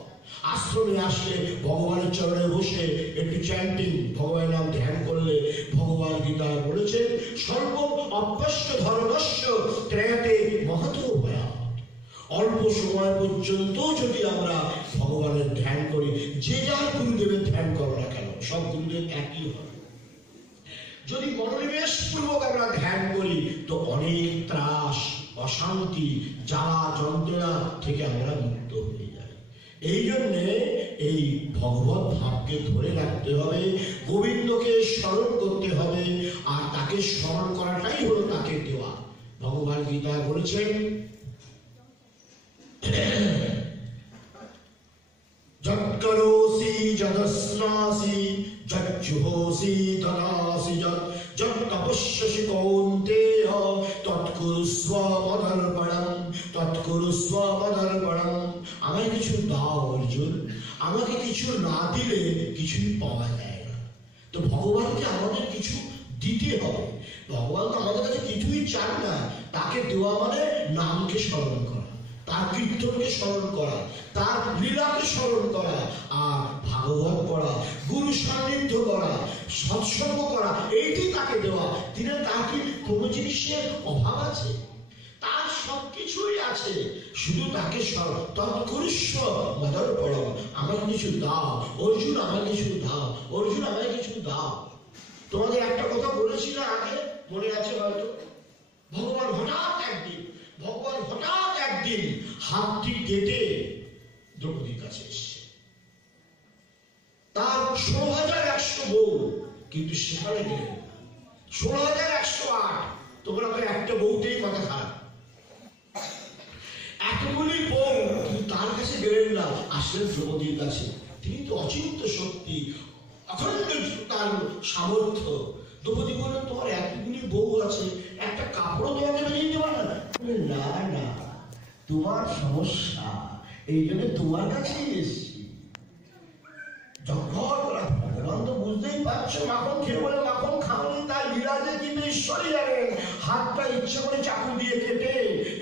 আশ্রমে আসলে ভগবানের চরণে বসে একটু চ্যান্টিং, ভগবানের নাম ধ্যান করলে, ভগবান গীতা বলেছেন সর্ব অভ্যস্ত ধর্মস্য ত্রয়তে মহতো ভয়াৎ। অল্প সময় পর্যন্ত যদি আমরা ভগবানের ধ্যান করি, যে যার গুরুদেবের ধ্যান করো না কেন, সব গুরুদেব একই হবে। যদি মনোনিবেশ পূর্বক আমরা ধ্যান করি তো অনেক ত্রাস, অশান্তি, জ্বালা যন্ত্রণা থেকে আমরা মুক্ত হয়ে যাই। এই জন্যে এই ভগবত ভাবকে ধরে রাখতে হবে, গোবিন্দকে স্মরণ করতে হবে, আর তাকে স্মরণ করাটাই হলো তাকে দেওয়া। ভগবান গীতা বলেছেন যৎকরোসি যদস্নাসি যজ্জুহোসি তদাসি যত্তপস্যসি কৌন্তেয় তৎকুরুস্ব মদর্পণম তৎকুরুস্ব মদর্পণম। আমায় কিছু দাও অর্জুন, আমাকে কিছু না দিলে কিছুই পাওয়া যায় না। তো ভগবানকে আমাদের কিছু দিতে হবে। ভগবান তো আমাদের কাছে কিছুই চান না, তাকে দেওয়া মানে নামকে স্মরণ করা, তার কীর্তনকে স্মরণ করা, তার লীলাকে স্মরণ করা, আর ভাগবত পড়া, গুরু সান্নিধ্য করা, সৎসঙ্গ করা, এইটি তাকে দেওয়া। তিনি তার কি কোনো জিনিসের অভাব আছে? তার সবকিছুই আছে, শুধু তাকে তৎকুরুস্ব মদর্পণম। আমাকে কিছু দাও অর্জুন, আমাকে কিছু দাও অর্জুন, আমাকে কিছু দাও। তোমাদের একটা কথা বলেছি না আগে, মনে আছে হয়তো? ভগবান হঠাৎ একদিন হাতটি কেটে দ্রৌপদীর কাছে এসছে। তার 16,100 বউ, কিন্তু সেখানে গেলেন 16,108। তোমরা তো একটা বউতেই কথা খারাপ, এতগুলি বউ, কিন্তু তার কাছে গেলেন না, আসলেন দ্রৌপদীর কাছে। তিনি তো অচিন্ত শক্তি, অখণ্ড তার সামর্থ্য। দ্রৌপদী বললেন, তোমার এতগুলি বউ আছে, একটা কাপড় তোমাকে বেরিয়ে দিতে পারে না? না না, তোমার সমস্যা, এই জন্য তোমার কাছেই এসছি। ভগবান তো বুঝতেই পারছো, মাখন খেয়ে বলে মাখন খাওনি, তার লীলাজে কিন্তু ঈশ্বরই জানেন। হাতটা ইচ্ছে করে চাকু দিয়ে কেটে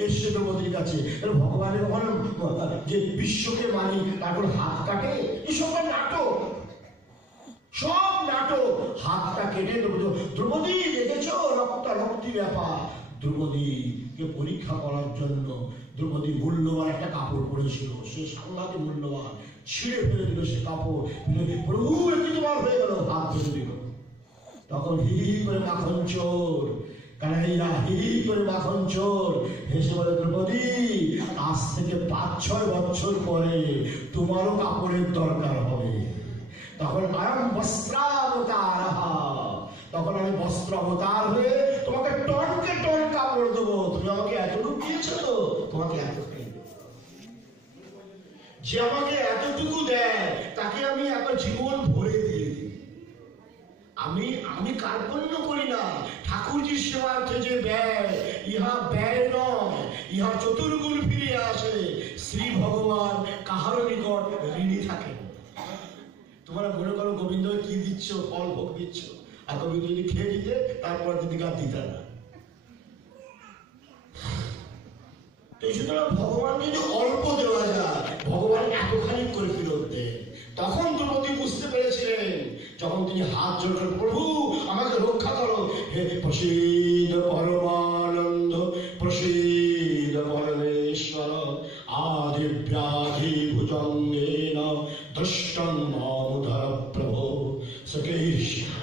এসছে দ্রৌপদীর কাছে। ভগবানের যে বিশ্বকে মানি, তারপর হাত কাটে, এসব নাটক, সব নাটক। হাতটা কেটে দ্রৌপদী দেখেছো, রক্তারক্তি ব্যাপার। দ্রৌপদীকে পরীক্ষা করার জন্য দ্রৌপদী মূল্যবান একটা কাপড় পরেছিল, সে সাংঘাতিক মূল্যবান, ছিঁড়ে ফেলে দিল সে কাপড়। প্রভু একটি তোমার হয়ে গেল, হাত ফেলে দিল। তখন হি করে মাখন চোর, কানাইয়া হি করে মাখন চোর হেসে বলে, দ্রৌপদী আজ থেকে 5-6 বছর পরে তোমারও কাপড়ের দরকার হবে। তখন আয়ম বস্ত্রাবতার, তখন আমি বস্ত্র অবতার হয়ে তোমাকে টনকে টন কাপড় দেবো। তুমি আমাকে এতটুকু দিয়েছো, তো তোমাকে এতটুকু দেবো। যে আমাকে এতটুকু দেয় তাকে আমি এত জীবন ভরে দিয়ে দিই। আমি কার্পণ্য করি না, ঠাকুরজির সেবার্থে যে ব্যয়, ইহা ব্যয় নয়, ইহা চতুর্গুণ ফিরে আসে। শ্রী ভগবান কাহারও নিকট ঋণী থাকেন। তোমরা মনে করো গোবিন্দ কি দিচ্ছ, ফল ভোগ দিচ্ছ, আর গোবিন্দ যদি খেয়ে দিতে, তারপর দিদিকে আর দিতে না। সুতরাং ভগবান যদি অল্প দেওয়া যায়, ভগবান এতখানি করে ফেরত দেন। তখন দ্রৌপদী বুঝতে পেরেছিলেন, যখন তিনি হাত জোড় করেন, প্রভু আমাকে রক্ষা করো। হে প্রসীদ পরমানন্দ, প্রসীদ পরমেশ্বর, আদি ব্যাধি ভুজঙ্গেন দৃষ্টং মামুধর প্রভো সকেশা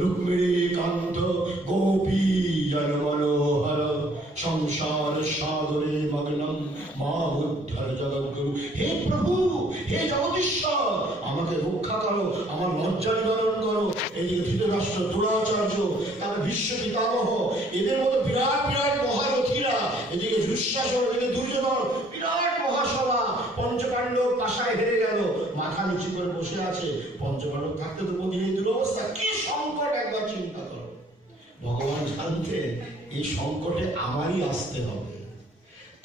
রুক্মিণী কান্ত গোপী জন মনোহর, সংসার সাগরে মগ্নম মা উদ্ধার জগদ্গুরু। হে প্রভু, হে জগদীশ্বর, আমাকে রক্ষা করো, আমার লজ্জা নিবারণ করো। এদিকে ধৃতরাষ্ট্র, দ্রোণাচার্য, তার ভীষ্ম পিতামহ, এদের মতো বিরাট বিরাট মহারথীরা, এদিকে দুঃশাসন, এদিকে দুর্যোধন, বিরাট মহাসভা। পঞ্চপাণ্ডব পাশায় হেরে গেল, মাথা নিচু করে বসে আছে। পঞ্চপাণ্ডব থাকতে তো প্রতিনিধির অবস্থা কি সংকট, একবার চিন্তা করো। ভগবান জানতে এই সংকটে আমারই আসতে হবে।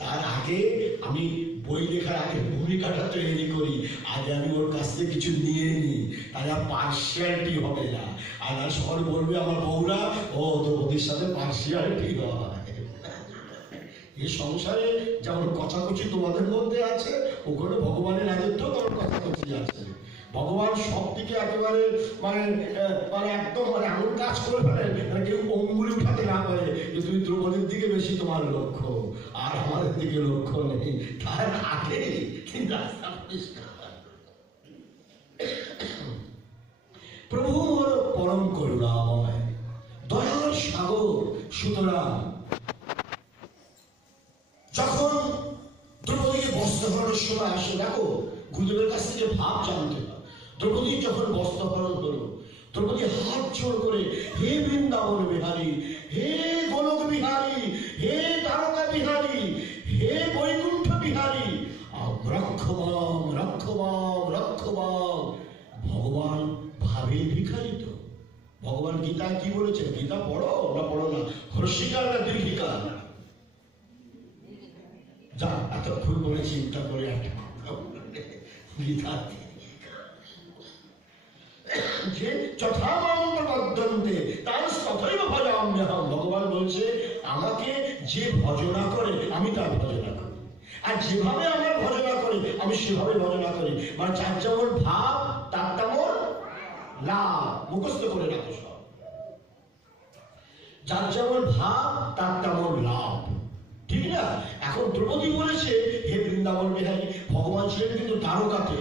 তার আগে আমি বই লেখার আগে ভূমিকাটা তৈরি করি, আগে আমি ওর কাছ থেকে কিছু নিয়ে নিই, তাহলে পার্সিয়ালিটি হবে না। আর সবাই বলবে আমার বউরা, ও দ্রৌপদীর সাথে পার্সিয়ালিটি হয়। এই সংসারে যেমন কচাকচি তোমাদের মধ্যে আছে, ওখানে ভগবানের রাজত্ব তোমার কচাকচি আছে। ভগবান সব দিকে একেবারে একদম এমন কাজ করে ফেলেন, কেউ অঙ্গুলি উঠাতে না পারে যে তুমি দ্রৌপদীর দিকে বেশি তোমার লক্ষ্য, আর আমাদের দিকে লক্ষ্য নেই। তার আগে রাস্তা পরিষ্কার। প্রভু পরম করুণাময়, দয়ার সাগর। সুতরাং যখন দ্রৌপদীকে বস্ত্রহরণের সময় আসে, দেখো গুরুদেবের কাছ থেকে ভাব জানতে হয়। দ্রৌপদী যখন বস্ত্রহরণ হলো, দ্রৌপদী হাত জোড় করে, হে বৃন্দাবন বিহারী, হে গোলক বিহারী, হে তারকা বিহারী, হে বৈকুণ্ঠ বিহারী, রক্ষমাম রক্ষমাম রক্ষমাম ভাবের ভিখারি তো। ভগবান গীতা কি বলেছেন? গীতা পড়ো না পড়ো না, হর্ষিকার না দীর্ঘিকার? যা এতক্ষণ করে চিন্তা করে একটা গীতা যে যথামন্ত্রবদ্ধন্তে তার তথৈব ভজাম্যহম। ভগবান বলছে আমাকে যে ভজনা করে আমি তার ভজনা করি, আর যেভাবে আমার ভজনা করে আমি সেভাবে ভজনা করি। মানে যার যেমন ভাব তার তেমন লাভ। মুখস্থ করে রাখো সব। যার যেমন ভাব তার তেমন লাভ, ঠিক না? এখন দ্রৌপদী বলেছে হে বৃন্দাবন বিহারী, ভগবান ছিলেন কিন্তু দ্বারকাতে।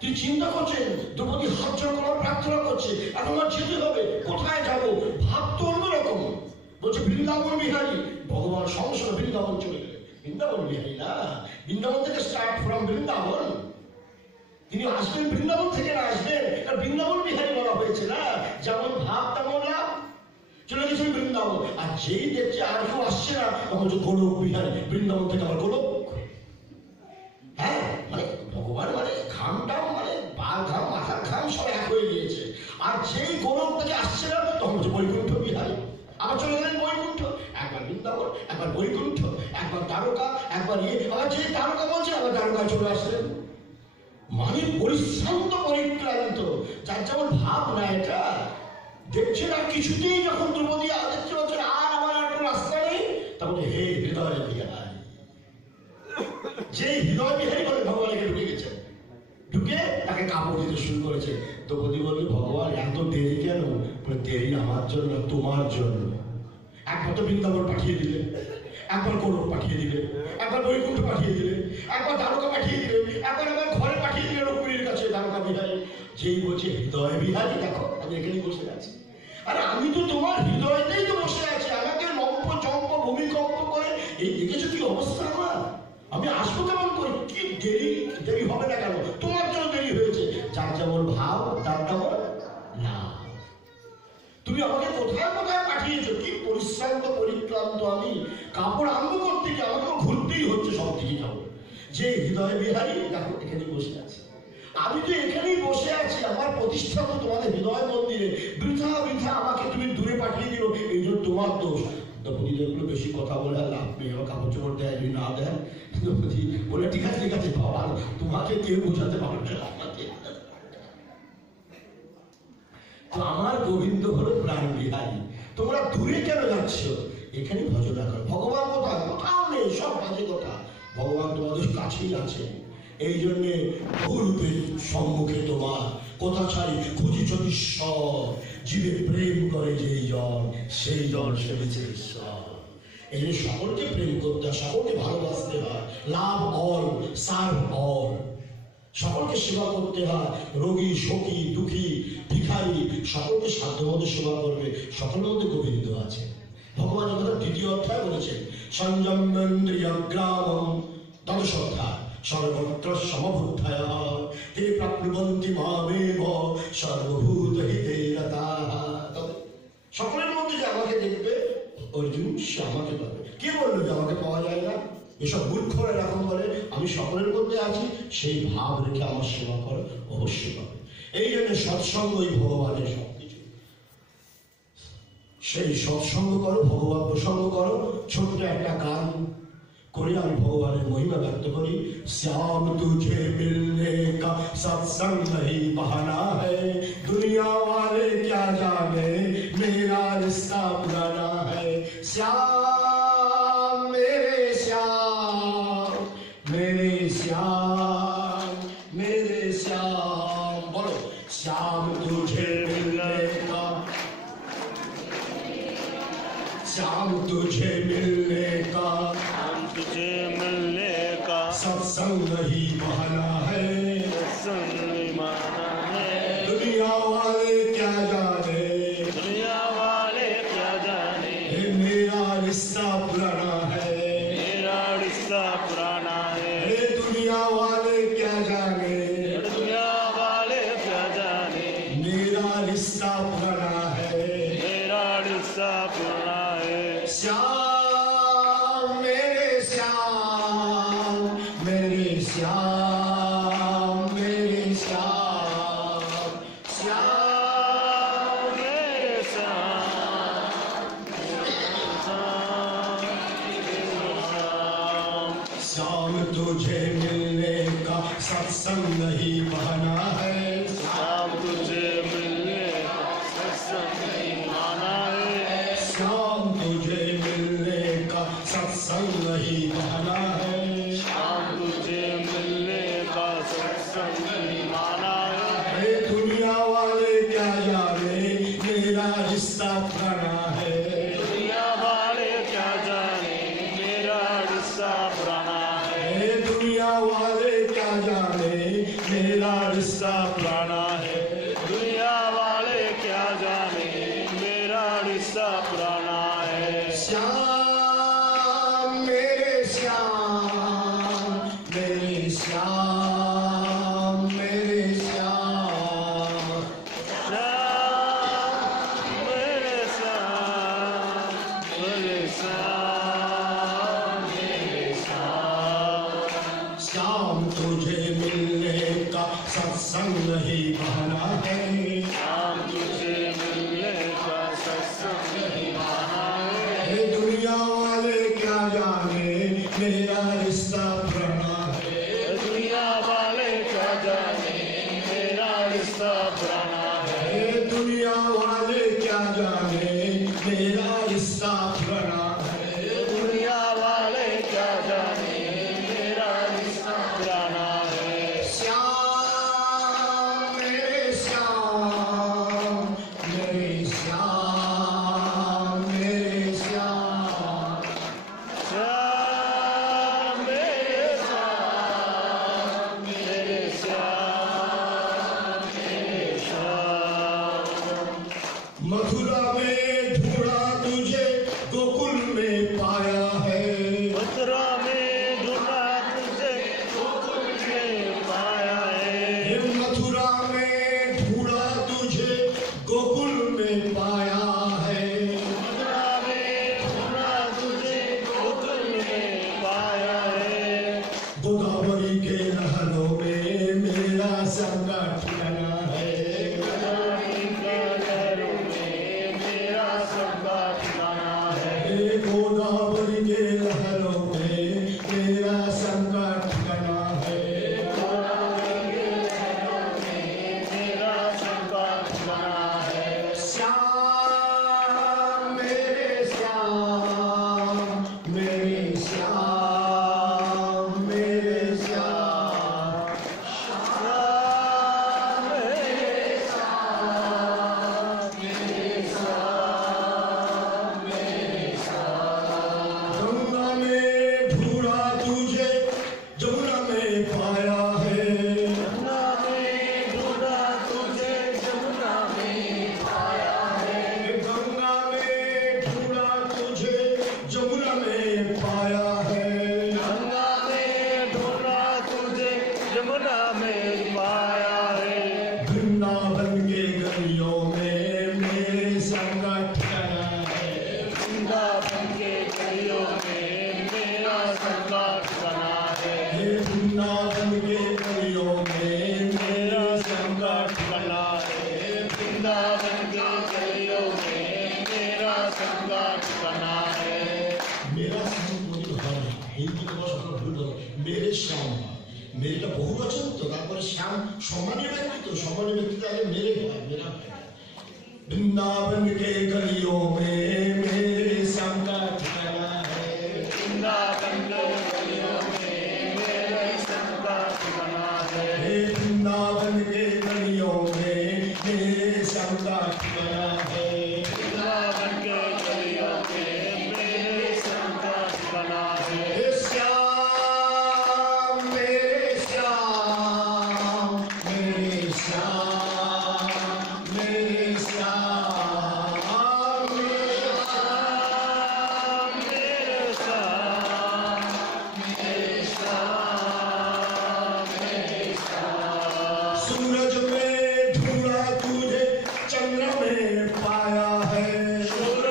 তুই চিন্তা করছেন দ্রৌপদী হাত জোড় করার প্রার্থনা করছে, এখন আমার যেতে হবে, কোথায় যাবো? ভাব তো অন্যরকম। বলছে বৃন্দাবন বিহারী, ভগবান সংসার বৃন্দাবন চলে গেলেন। বৃন্দাবন বিহারী না, বৃন্দাবন থেকে স্টার্ট ফ্রম বৃন্দাবন। তিনি আসবেন বৃন্দাবন থেকে, না আসবেন বৃন্দাবন বিহারী বলা হয়েছে না। যেমন ভাব তেমন লাভ, চলে গেছেন বৃন্দাবন। আর যেই দেখছে আর কেউ আসছে না, তখন যে গোলক বিহারী, বৃন্দাবন থেকে আবার গোলক। হ্যাঁ, মানে ভগবান মানে ঘামটাও মানে পা ঘাম মাথার ঘাম সব এক হয়ে গিয়েছে। আর যেই গোলক থেকে আসছে না, তখন হচ্ছে বৈকুণ্ঠ বিহারী, আবার চলে গেলেন বৈকুণ্ঠ। একবার বৃন্দাবন, একবার বৈকুণ্ঠ, একবার দ্বারকা, একবার আবার যে দ্বারকা বলছে আবার দ্বারকায় চলে আসলেন। মানে পরিশ্রান্ত পরিক্রান্ত, যার যেমন ভাব না। এটা দেখছেন আর কিছুতেই যখন দ্রৌপদী দেখতে পাচ্ছেন আর আমার আর কোনো রাস্তা নেই, তখন হে হৃদয় বিহারী। যে হৃদয় বিহারী বলে ভগবানকে ঢুকে গেছেন, ঢুকে তাকে কাপড় দিতে শুরু করেছে। দ্রৌপদী বলবে ভগবান এত দেরি কেন? দেরি আমার জন্য, তোমার জন্য। একবার তো বৃন্দাবন পাঠিয়ে দিলে, একবার গোলক পাঠিয়ে দিলে, একবার বৈকুণ্ঠ পাঠিয়ে দিলে, একবার দ্বারকা পাঠিয়ে দিলে, একবার আমার ঘরে পাঠিয়ে দিলে রুক্মিণীর কাছে দ্বারকা বিহারী। যেই বলছে হৃদয় বিহারী, দেখো আমি এখানেই বসে আছি। আরে আমি তো তোমার হৃদয়তেই তো বসে আছি। আমাকে লম্প চম্প ভূমিকম্প করে এই দেখেছো কি অবস্থা আমার? আমি আসবো কেমন করে? কি দেরি হবে না কেন? তোমার জন্য দেরি হয়েছে। যার যেমন ভাব তার তেমন না। তুমি আমাকে কোথায় কোথায় পাঠিয়েছো, কি পরিশ্রান্ত পরিক্রান্ত আমি। কাপড় আনবো করতে গিয়ে আমাকে ঘুরতেই হচ্ছে সব দিকে যাবো। যে হৃদয় বিহারী দেখো এখানে বসে আছে, আমি তো এখানেই বসে আছি। আমার প্রতিষ্ঠা তো তোমাদের হৃদয় মন্দিরে, বৃথা বৃথা আমাকে তুমি দূরে পাঠিয়ে দিল, এই জন্য তোমার দোষ। দ্রৌপদী যেগুলো বেশি কথা বলে আর লাভ নেই, আমার কাপড় চোপড় দেয় যদি না দেয়। দ্রৌপদী বলে ঠিক আছে বাবা, তোমাকে কেউ বোঝাতে পারবে না আমাকে। তো আমার গোবিন্দ হলো প্রাণ বিহারী। তোমরা দূরে কেন যাচ্ছ? এখানে ভজনা করো। ভগবান কোথায়? কোথাও নেই, সব বাজে কথা। ভগবান তোমাদের কাছেই আছে। এই জন্যে বহুরূপে সম্মুখে তোমার কথা ছাড়ি খুঁজিছ ঈশ্বর। জীবে প্রেম করে যেই জন, সেই জন সেবেছে ঈশ্বর। এই জন্য সকলকে প্রেম করতে হয়, সকলকে ভালোবাসতে হয়। লাভ অল, সার্ভ অল। সকলকে সেবা করতে হয়। রোগী, শোকী, দুঃখী, ভিখারি সকলকে সাধ্যমতো সেবা করবে। সকলের মধ্যে গোবিন্দ আছে। ভগবান কথা দ্বিতীয় অধ্যায় বলেছেন সংযমেন্দ্রিয়গ্রামম দ্বাদশ অধ্যায় সর্বত্র সমবুদ্ধায় তে প্রাপ্নুবন্তি মামেব সর্বভূত হিতে রতাঃ। সকলের মধ্যে যে আমাকে দেখবে অর্জুন, সে আমাকে পাবে। কে বললো যে আমাকে পাওয়া যায় না? এসব মূর্খরা এরকম বলে। আমি সকলের মধ্যে আছি, সেই ভাব রেখে আমার সেবা করো, অবশ্যই পাবে। এই জন্য সৎসঙ্গই ভগবানের সবকিছু। সেই সৎসঙ্গ করো, ভগবান প্রসঙ্গ করো। ছোট্ট একটা গান করে আমি ভগবানের মহিমা ব্যক্ত করি। শ্যাম তুঝে মিলনে কা সৎসঙ্গ नहीं बहाना है, दुनिया वाले क्या जाने मेरा रिश्ता पुराना है। श्याम मेरे श्याम, मेरे श्याम, मेरे श्याम। बोलो श्याम तुझे मिलने का, श्याम तुझे मिलने का, तुझे मिलने का सत्संग नहीं बहाना है। सत्संग नहीं माना है। दुनिया वाले क्या जाने, दुनिया वाले क्या जाने मेरा रिश्ता पुराना है। मेरा रिश्ता पुराना है। दुनिया वाले क्या जाने, दुनिया वाले क्या जाने मेरा रिश्ता पुराना है। मेरा रिश्ता पुराना है। श्याम मेरे श्याम, मेरे श्याम, मेरे श्याम, श्याम तुझे मिलने का सत्संग ही बहाना है। श्याम तुझे मिलने का सत्संग ही बहाना है। श्याम तुझे मिलने का सत्संग ही बहाना है। श्याम तुझे मिलने का सत्संग ही बहाना है। ये दुनिया वाले क्या जाने मेरा रिश्ता पुराना है। दुनिया वाले क्या जाने मेरा रिश्ता पुराना है। ये दुनिया वाले क्या जाने मेरा रिश्ता पुराना है। दुनिया वाले क्या जाने मेरा रिश्ता पुराना है। श्याम मेरे श्याम मेरे श्याम मेरे श्याम। श्याम मेरे श्याम मेरे श्याम मेरे श्याम। श्याम तुझे मिलने का सत्संग ही बहाना है। श्याम तुझे मिलने का सत्संग ही बहाना है। ये दुनिया वाले क्या जाने मेरा रिश्ता पुराना है। दुनिया वाले क्या जाने मेरा रिश्ता पुराना है। ये दुनिया वाले क्या जाने मेरा रिश्ता पुराना है। दुनिया वाले क्या जाने मेरा रिश्ता पुराना है। श्याम मेरे श्याम मेरे श्याम मेरे श्याम। श्याम मेरे श्याम मेरे श्याम मेरे श्याम। मथुरा में ढूंढा तुझे गोकुल में पाया है। मथुरा में ढूंढा तुझे गोकुल में पाया है। ये मथुरा में ढूंढा तुझे गोकुल में पाया है। मथुरा में ढूंढा तुझे गोकुल में पाया है। गोदावरी के लहरों में मेरा संगा ठिकाना है। गोदावरी के लहरों में मेरा संगा ठिकाना है। ये गोदावरी के लहरों में मेरा संगा ठिकाना है। गोदावरी के लहरों में मेरा संगा ठिकाना है। श्याम मेरे श्याम मेरे श्याम मेरे श्याम। श्याम मेरे श्याम मेरे श्याम मेरे श्याम। गंगा में ढूंढा तुझे जमुना में पाया है। यमुना में ढूंढा तुझे जमुना में पाया है। गंगा में ढूंढा तुझे जमुना में पाया है। गंगा में ढूंढा तुझे जमुना में पाया है। वृंदावन के गलियों में मेरे संगा ठिकाना है। वृंदावन के गलियों में मेरा संगा ठिकाना है। ये वृंदावन के गलियों में मेरा संगा ठिकाना है। वृंदावन के गलियों में मेरा संगा ठिकाना है। मेरा संग বলতে হয় না, হিন্দি ভাষা ভুল হবে। মেরে শ্যাম মেরেটা বহু বচন তো, তারপরে শ্যাম সম্মানীয় ব্যক্তি তো, সম্মানীয় ব্যক্তি তাহলে মেরে হয়, মেরা হয় না। वृंदावन के गलियों में मेरे श्याम का ठिकाना है। वृंदावन के गलियों में मेरे संगा ठिकाना है। हे वृंदावन के गलियों में मेरे श्याम का ठिकाना है। वृंदावन के गलियों में मेरे संगा ठिकाना है। हे श्याम मेरे श्याम मेरे श्याम मेरे श्याम मेरे श्याम मेरे श्याम मेरे श्याम मेरे श्याम। सूरज में ढूंढा तुझे चंद्र में पाया है। सूरज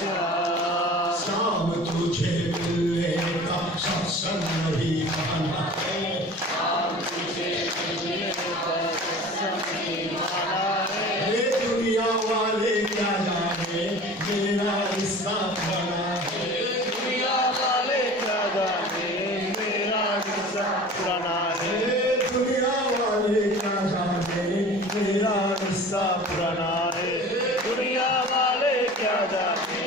श्याम तुझे मिलने का सत्संग नहीं माना है। ये दुनिया वाले क्या जाने मेरा रिश्ता बना है। दुनिया वाले क्या जाने मेरा रिश्ता पुराना है। दुनिया वाले क्या जाने मेरा रिश्ता पुराना है। दुनिया वाले क्या जाने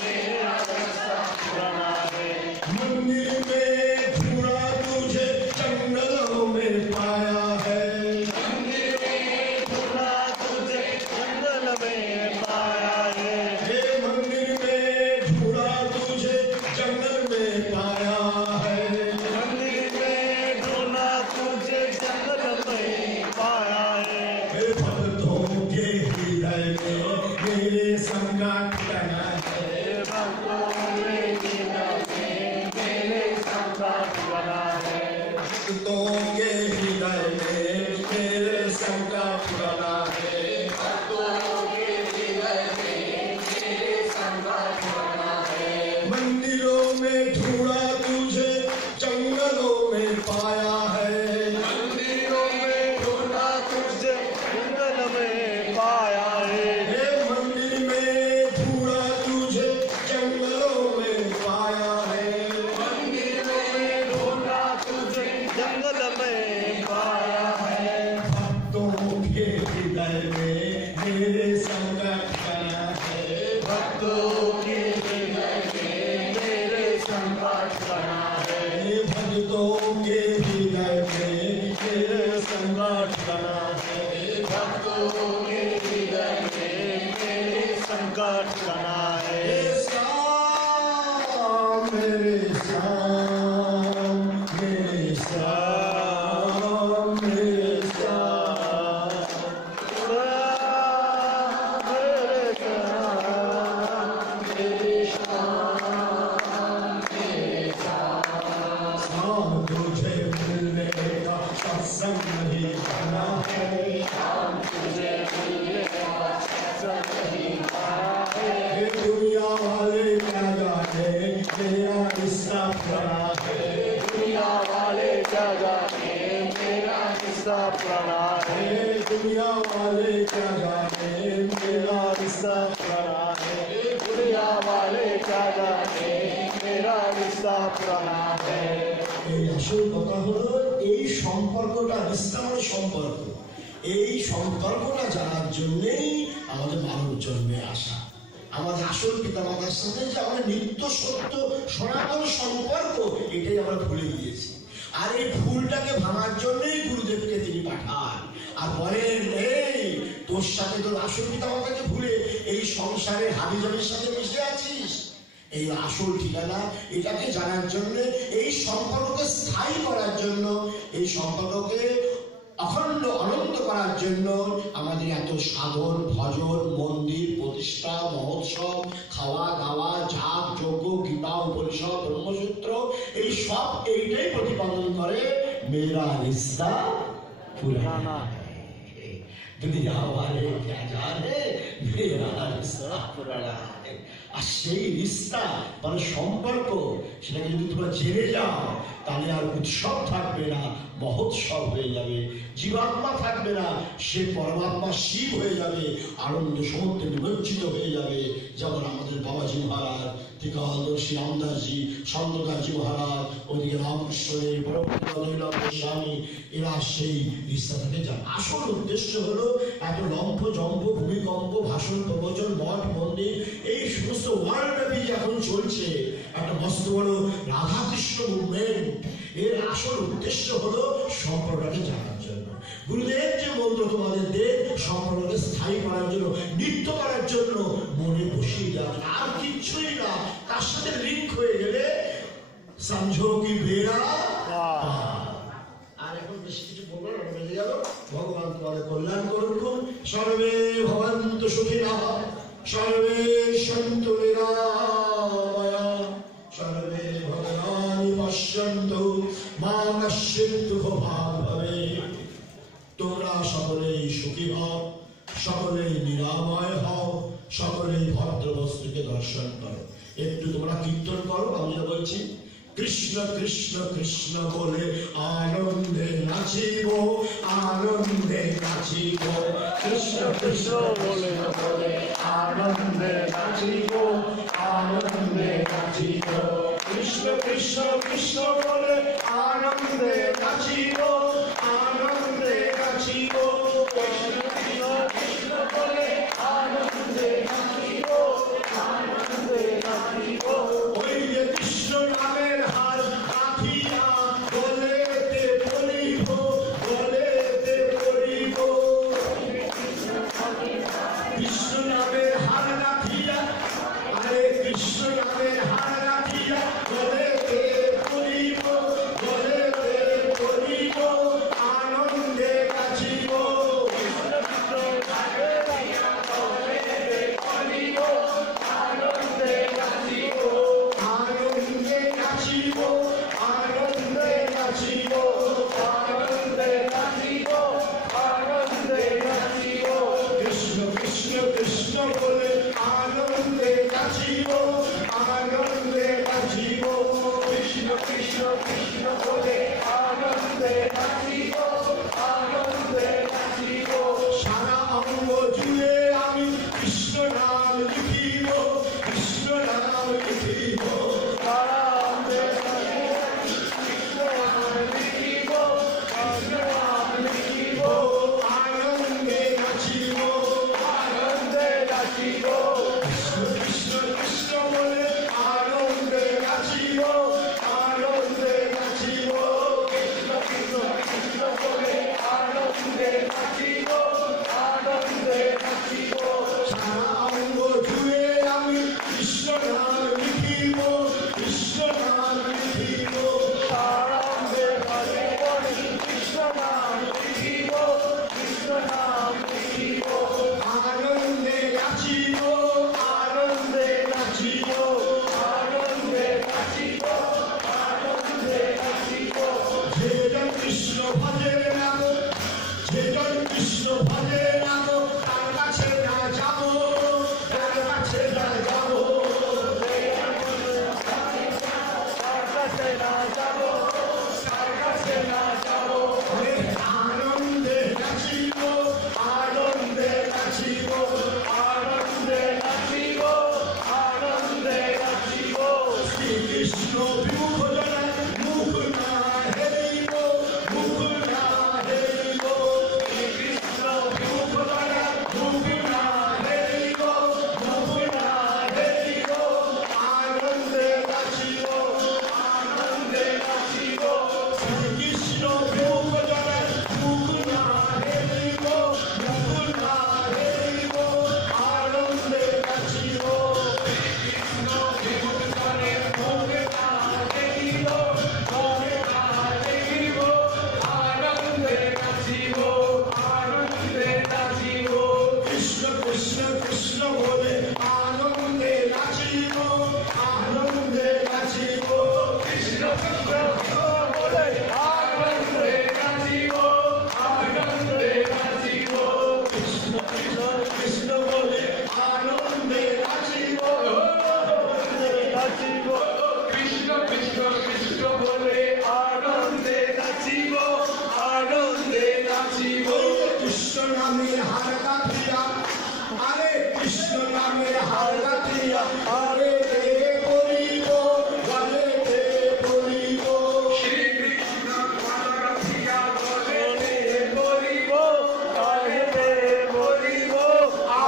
मेरा रिश्ता पुराना है। मंदिर में ढूंढा तुझे जंगलों में पाया है। मंदिर में ढूंढा तुझे जंगल में पाया है। हे मंदिर में ढूंढा तुझे जंगल में पाया है। मंदिर में ढूंढा तुझे जंगल में पाया है। हे भक्तों के हृदय में मेरे संकट बना है। भक्तों के हृदय में मेरे संकट बना है। भक्तों के हृदय में मेरे संकट बना है। भक्तों के हृदय में मेरे संकट बना है। मंदिरों में ढूंढा तुझे जंगलों में पाया है। मंदिरों में ढूंढा तुझे जंगल में पाया है। हे मंदिर में ढूंढा तुझे जंगलों में पाया है। मंदिरों में ढूंढा तुझे जंगल में पाया है। भक्तों के हृदय में मेरे संकट बना है। भक्तों के हृदय में मेरे संकट बना है। हे भक्तों के हृदय में मेरे संकट बना है। भक्तों के हृदय में मेरे संकट बना है। हे श्याम मेरे श्याम मेरे श्याम मेरे श्याम। श्याम तुझे मिलने का सत्संग नहीं बना है। हे दुनिया वाले क्या जाने मेरा रिश्ता बना है। दुनिया वाले क्या जाने मेरा रिश्ता पुराना है। हे दुनिया वाले क्या जाने मेरा रिश्ता बना है। दुनिया वाले क्या जाने मेरा रिश्ता पुराना है। এই আসল কথা হলো এই সম্পর্কটা রিশ্তা মানে সম্পর্ক। এই সম্পর্কটা জানার জন্যেই আমাদের মানব জন্মে আসা। আমাদের আসল পিতামাতার সাথে যে আমাদের নিত্য সত্য সনাতন সম্পর্ক এটাই আমরা ভুলে গিয়েছি। আর এই ভুলটাকে ভাঙার জন্যই গুরুদেবকে তিনি পাঠান আর বলেন, এই তোর সাথে তোর আসল পিতামাতাকে ভুলে এই সংসারের হাবিজাবির সাথে মিশে আছিস। এই আসল ঠিকানা এটাকে জানার জন্য, এই সম্পর্ককে স্থায়ী করার জন্য, এই সম্পর্ককে অখণ্ড অনন্ত করার জন্য আমাদের এত সাধন ভজন মন্দির প্রতিষ্ঠা মহোৎসব খাওয়া দাওয়া যাগ যজ্ঞ গীতা উপনিষদ ব্রহ্মসূত্র এই সব এইটাই প্রতিপাদন করে মেরা রিশ্তা পুরানা है। दुनिया वाले क्या जाने मेरा रिश्ता पुराना है। আর সেই রিশ্তা মানে সম্পর্ক সেটাকে যদি তোমরা জেনে যাও তাহলে আর উৎসব থাকবে না, মহোৎসব হয়ে যাবে। জীবাত্মা থাকবে না, সে পরমাত্মা শিব হয়ে যাবে, আনন্দ সমুদ্রে নিমজ্জিত হয়ে যাবে। যেমন আমাদের বাবাজি মহারাজ, ত্রিকালদর্শী রামদাসজি, সন্তদাসজি মহারাজ, ওইদিকে রামকৃষ্ণের স্বামী, এরা সেই রিশ্তাটাকে জানে। আসল উদ্দেশ্য হলো এত লম্ফ জম্প ভূমিকম্প ভাষণ প্রবচন মঠ মন্দির এই সমস্ত ওয়ার্ল্ড ব্যাপী যে এখন চলছে একটা মস্ত বড় রাধাকৃষ্ণ মুভমেন্ট, এর আসল উদ্দেশ্য হলো সম্পর্কটাকে জানার জন্য। গুরুদেব যে মন্ত্র তোমাদের দেব সম্পর্ককে স্থায়ী করার জন্য, নিত্য করার জন্য মনে বসিয়ে যাবে, আর কিচ্ছুই না। তার সাথে লিঙ্ক হয়ে গেলে সমঝো কি বেড়া। আর এখন বেশি কিছু বলবো না, বেজে গেল। ভগবান তোমাদের কল্যাণ করুন। সর্বে ভবন্তু সুখিনঃ, সর্বে সন্তু নিরাময়া, সর্বে ভদ্রাণি পশ্যন্তু মা কশ্চিৎ দুঃখভাগ্ ভবেৎ। তোমরা সকলেই সুখী হও, সকলেই নিরাময় হও, সকলেই ভদ্র বস্তুকে দর্শন করো। একটু তোমরা কীর্তন করো, আমি যেটা বলছি, কৃষ্ণ কৃষ্ণ কৃষ্ণ বলে আনন্দে নাচিব, আনন্দে নাচিব, কৃষ্ণ কৃষ্ণ বলে বলে আনন্দে নাচিব, আনন্দে নাচিব, কৃষ্ণ কৃষ্ণ কৃষ্ণ বলে আনন্দে নাচিব, আনন্দে নাচিব, কৃষ্ণ কৃষ্ণ কৃষ্ণ বলে আনন্দে নাচিব, আনন্দে নাচিব। ওই যে কৃষ্ণ নামের হার রাখিয়া বলেতে বলিব, বলেতে বলিব, কৃষ্ণ নামের হার রাখিয়া, আরে কৃষ্ণ নামের হার রাখিয়া বলেতে বলিব, বলেতে বলিব, আনন্দে নাচিব, কৃষ্ণ কৃষ্ণ রাখিয়া বলেতে বলিব, আনন্দে নাচিব, আনন্দে নাচিব, আনন্দে নাচিব, আনন্দে নাচিব, আনন্দে নাচিব, কৃষ্ণ কৃষ্ণ কৃষ্ণ বলে আনন্দে নাচিব, আনন্দে নাচিব, কৃষ্ণ কৃষ্ণ কৃষ্ণ বলে আনন্দে নাচিব, আনন্দে নাচিব। সারা অঙ্গ জুড়ে আমি কৃষ্ণ নাম লিখিব, কৃষ্ণ নাম লিখিব, সারা অঙ্গে কৃষ্ণ নাম লিখিব, কৃষ্ণ নাম লিখিব, আনন্দে নাচিব, আনন্দে নাচিব, কৃষ্ণ কৃষ্ণ কৃষ্ণ বলে আনন্দে নাচিব, আনন্দে নাচিব, কৃষ্ণ কৃষ্ণ কৃষ্ণ বলে আনন্দে নাচিব, আনন্দে নাচিব। সারা অঙ্গ জুড়ে আমি কৃষ্ণ নাম লিখিব, কৃষ্ণ নাম লিখিব, সারা অঙ্গে কৃষ্ণ নাম লিখিব, কৃষ্ণ নাম লিখিব, আনন্দে নাচিব, আনন্দে নাচিব, আনন্দে নাচিব, আনন্দে নাচিব। যেজন কৃষ্ণ ভজে নাম, যেজন কৃষ্ণ ভজে নাম, তার কাছে না যাব, তার কাছে না যাব, তার কাছে না যাব, তার কাছে না যাব, আনন্দে নাচিব, আনন্দে নাচিব, আনন্দে নাচিব, আনন্দে নাচিব। শ্রীকৃষ্ণ বিমুখ জনে মুখ না হেরিব, মুখ না হেরিব, শ্রীকৃষ্ণ বিমুখ জনে মুখ না হেরিব, মুখ না হেরিব, আনন্দে নাচিব, আনন্দে নাচিব, শ্রীকৃষ্ণ বিমুখ জনে মুখ না হেরিব, মুখ না হেরিব, আনন্দে নাচিব, কৃষ্ণ বিমুখ জনে মুখ না হেরিব, মুখ না হেরিব, আনন্দে নাচিব, আনন্দে নাচিব, কৃষ্ণ কৃষ্ণ কৃষ্ণ বলে আনন্দে নাচিব, আনন্দে নাচিব, কৃষ্ণ কৃষ্ণ বলে আনন্দে নাচিব, আনন্দে নাচিব, কৃষ্ণ কৃষ্ণ কৃষ্ণ বলে আনন্দে নাচিব, আনন্দে নাচিব, কৃষ্ণ কৃষ্ণ কৃষ্ণ বলে আনন্দে নাচিব, আনন্দে নাচিব। কৃষ্ণ নামের হার কাঠিয়া, আরে কৃষ্ণ নামের হার কাঠিয়া, আরে বলিব, বলে বলিব, শ্রীকৃষ্ণ হার কাঠিয়া বলে বলিব, আরে বলিব,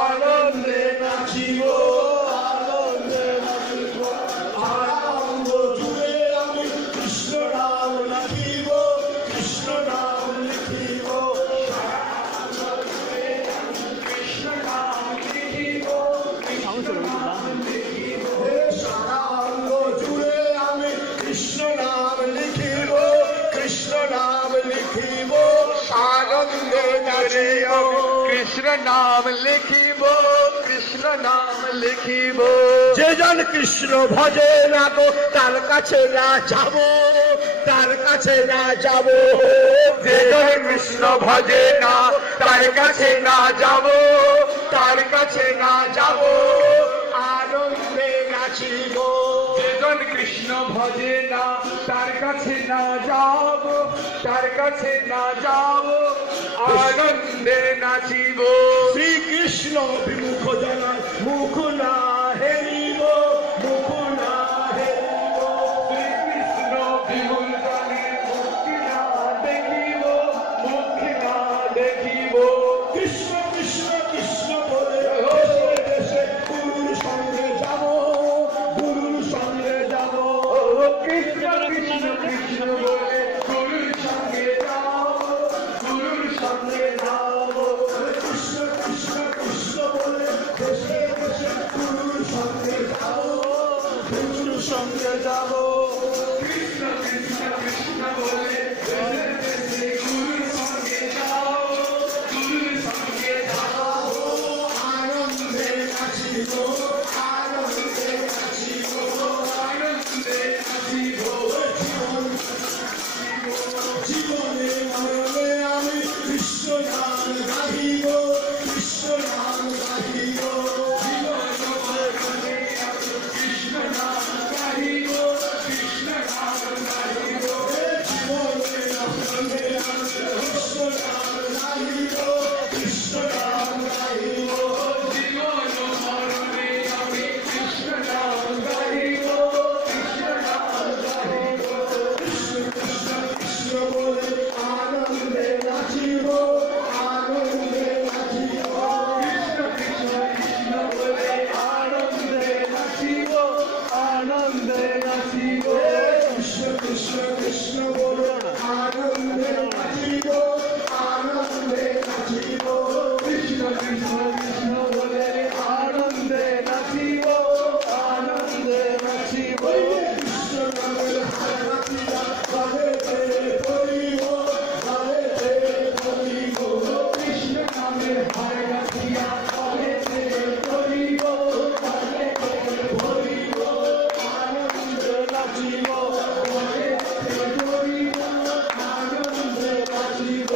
আনন্দে নাচিব, আনন্দে নাচিব, সারা অঙ্গ জুড়ে আমি কৃষ্ণ নাম লিখিব, কৃষ্ণ নাম লিখিব, সারা অঙ্গ জুড়ে আমি কৃষ্ণ নাম লিখিব, কৃষ্ণ নাম লিখিব, সারা অঙ্গ জুড়ে আমি কৃষ্ণ নাম লিখিব, কৃষ্ণ নাম লিখিব, আনন্দে নাচিব, কৃষ্ণ নাম লিখিব, কৃষ্ণ নাম লিখিব, যেজন কৃষ্ণ ভজে না গো তার কাছে না যাব, তার কাছে না যাব, যেজন কৃষ্ণ ভজে না তার কাছে না যাব, তার কাছে না যাব আনন্দে নাচিব যেজন কৃষ্ণ ভজে না তার কাছে না যাব তার কাছে না যাব আনন্দে নাচিব শ্রীকৃষ্ণ বিমুখ জানায় মুখ না হেরিব মুখ না হেরিব শ্রীকৃষ্ণ বিমূল জানে মুখ না দেখিব মুখ না দেখিব কৃষ্ণ কৃষ্ণ কৃষ্ণ বলে দেশে দেশে গুরুর সঙ্গে যাব গুরুর সঙ্গে যাব কৃষ্ণ কৃষ্ণ কৃষ্ণ বলে গুরুর সঙ্গে যাব গুরুর সঙ্গে যাব কৃষ্ণ কৃষ্ণ কৃষ্ণ বলে দেশে দেশে গুরুর সঙ্গে যাব গুরুর সঙ্গে যাব কৃষ্ণ কৃষ্ণ কৃষ্ণ বলে গুরুর সঙ্গে যাও গুরুর সঙ্গে যাও আনন্দে নাচিব আনন্দে নাচিব আনন্দে নাচিব জীবনে মরণে আমি কৃষ্ণ নাম গাহিব কৃষ্ণ নাম গাহিব কৃষ্ণ নাম গাহিব কৃষ্ণ নাম গাহিব জীবনে মরণে আমি কৃষ্ণ নাম গাহিব কৃষ্ণ নাম গাহিব জীবন মরণে আমি কৃষ্ণ নাম গাহিব কৃষ্ণ নাম গাহিব কৃষ্ণ কৃষ্ণ কৃষ্ণ বলে আনন্দে নাচিব আনন্দে নাচিব কৃষ্ণ কৃষ্ণ কৃষ্ণ বলে আনন্দে নাচিব আনন্দে নাচিব কৃষ্ণ কৃষ্ণ কৃষ্ণ বলে আনন্দে নাচিব আনন্দে নাচিব কৃষ্ণ কৃষ্ণ কৃষ্ণ বলে আনন্দে নাচিব আনন্দে নাচিব কৃষ্ণ নামের হারাতিয়া বালেতে পড়িব বালেতে পড়িব কৃষ্ণ নামের হায় গাথিয়া বালেতে পড়িব বালেতে পড়িব আনন্দে নাচিব বালেতে পড়িব আনন্দে নাচিব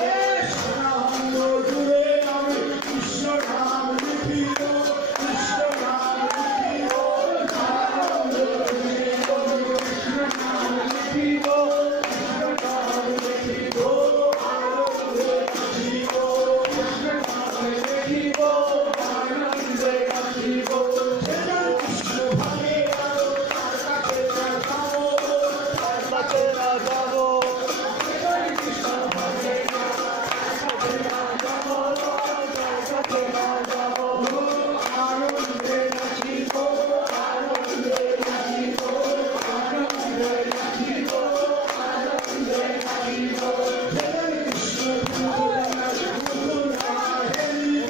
সারাঙ্গ জুড়ে আমি কৃষ্ণ নাম লিখিব কৃষ্ণ নাম লিখিব আনন্দ লিখিব কৃষ্ণ নাম লিখিব কৃষ্ণ নাম লিখিব আনন্দে নাচিব কৃষ্ণ নাম লিখিব আনন্দে নাচিব কৃষ্ণ ভাগে আলো তার কাছে না যাব তার কাছে না যাব কৃষ্ণ ভজে না কাছে না যাব কাছে না যাব আনন্দে নাচিব আনন্দে নাচিব আনন্দে নাচিব আনন্দে নাচিব কৃষ্ণ মুখ না হেরিব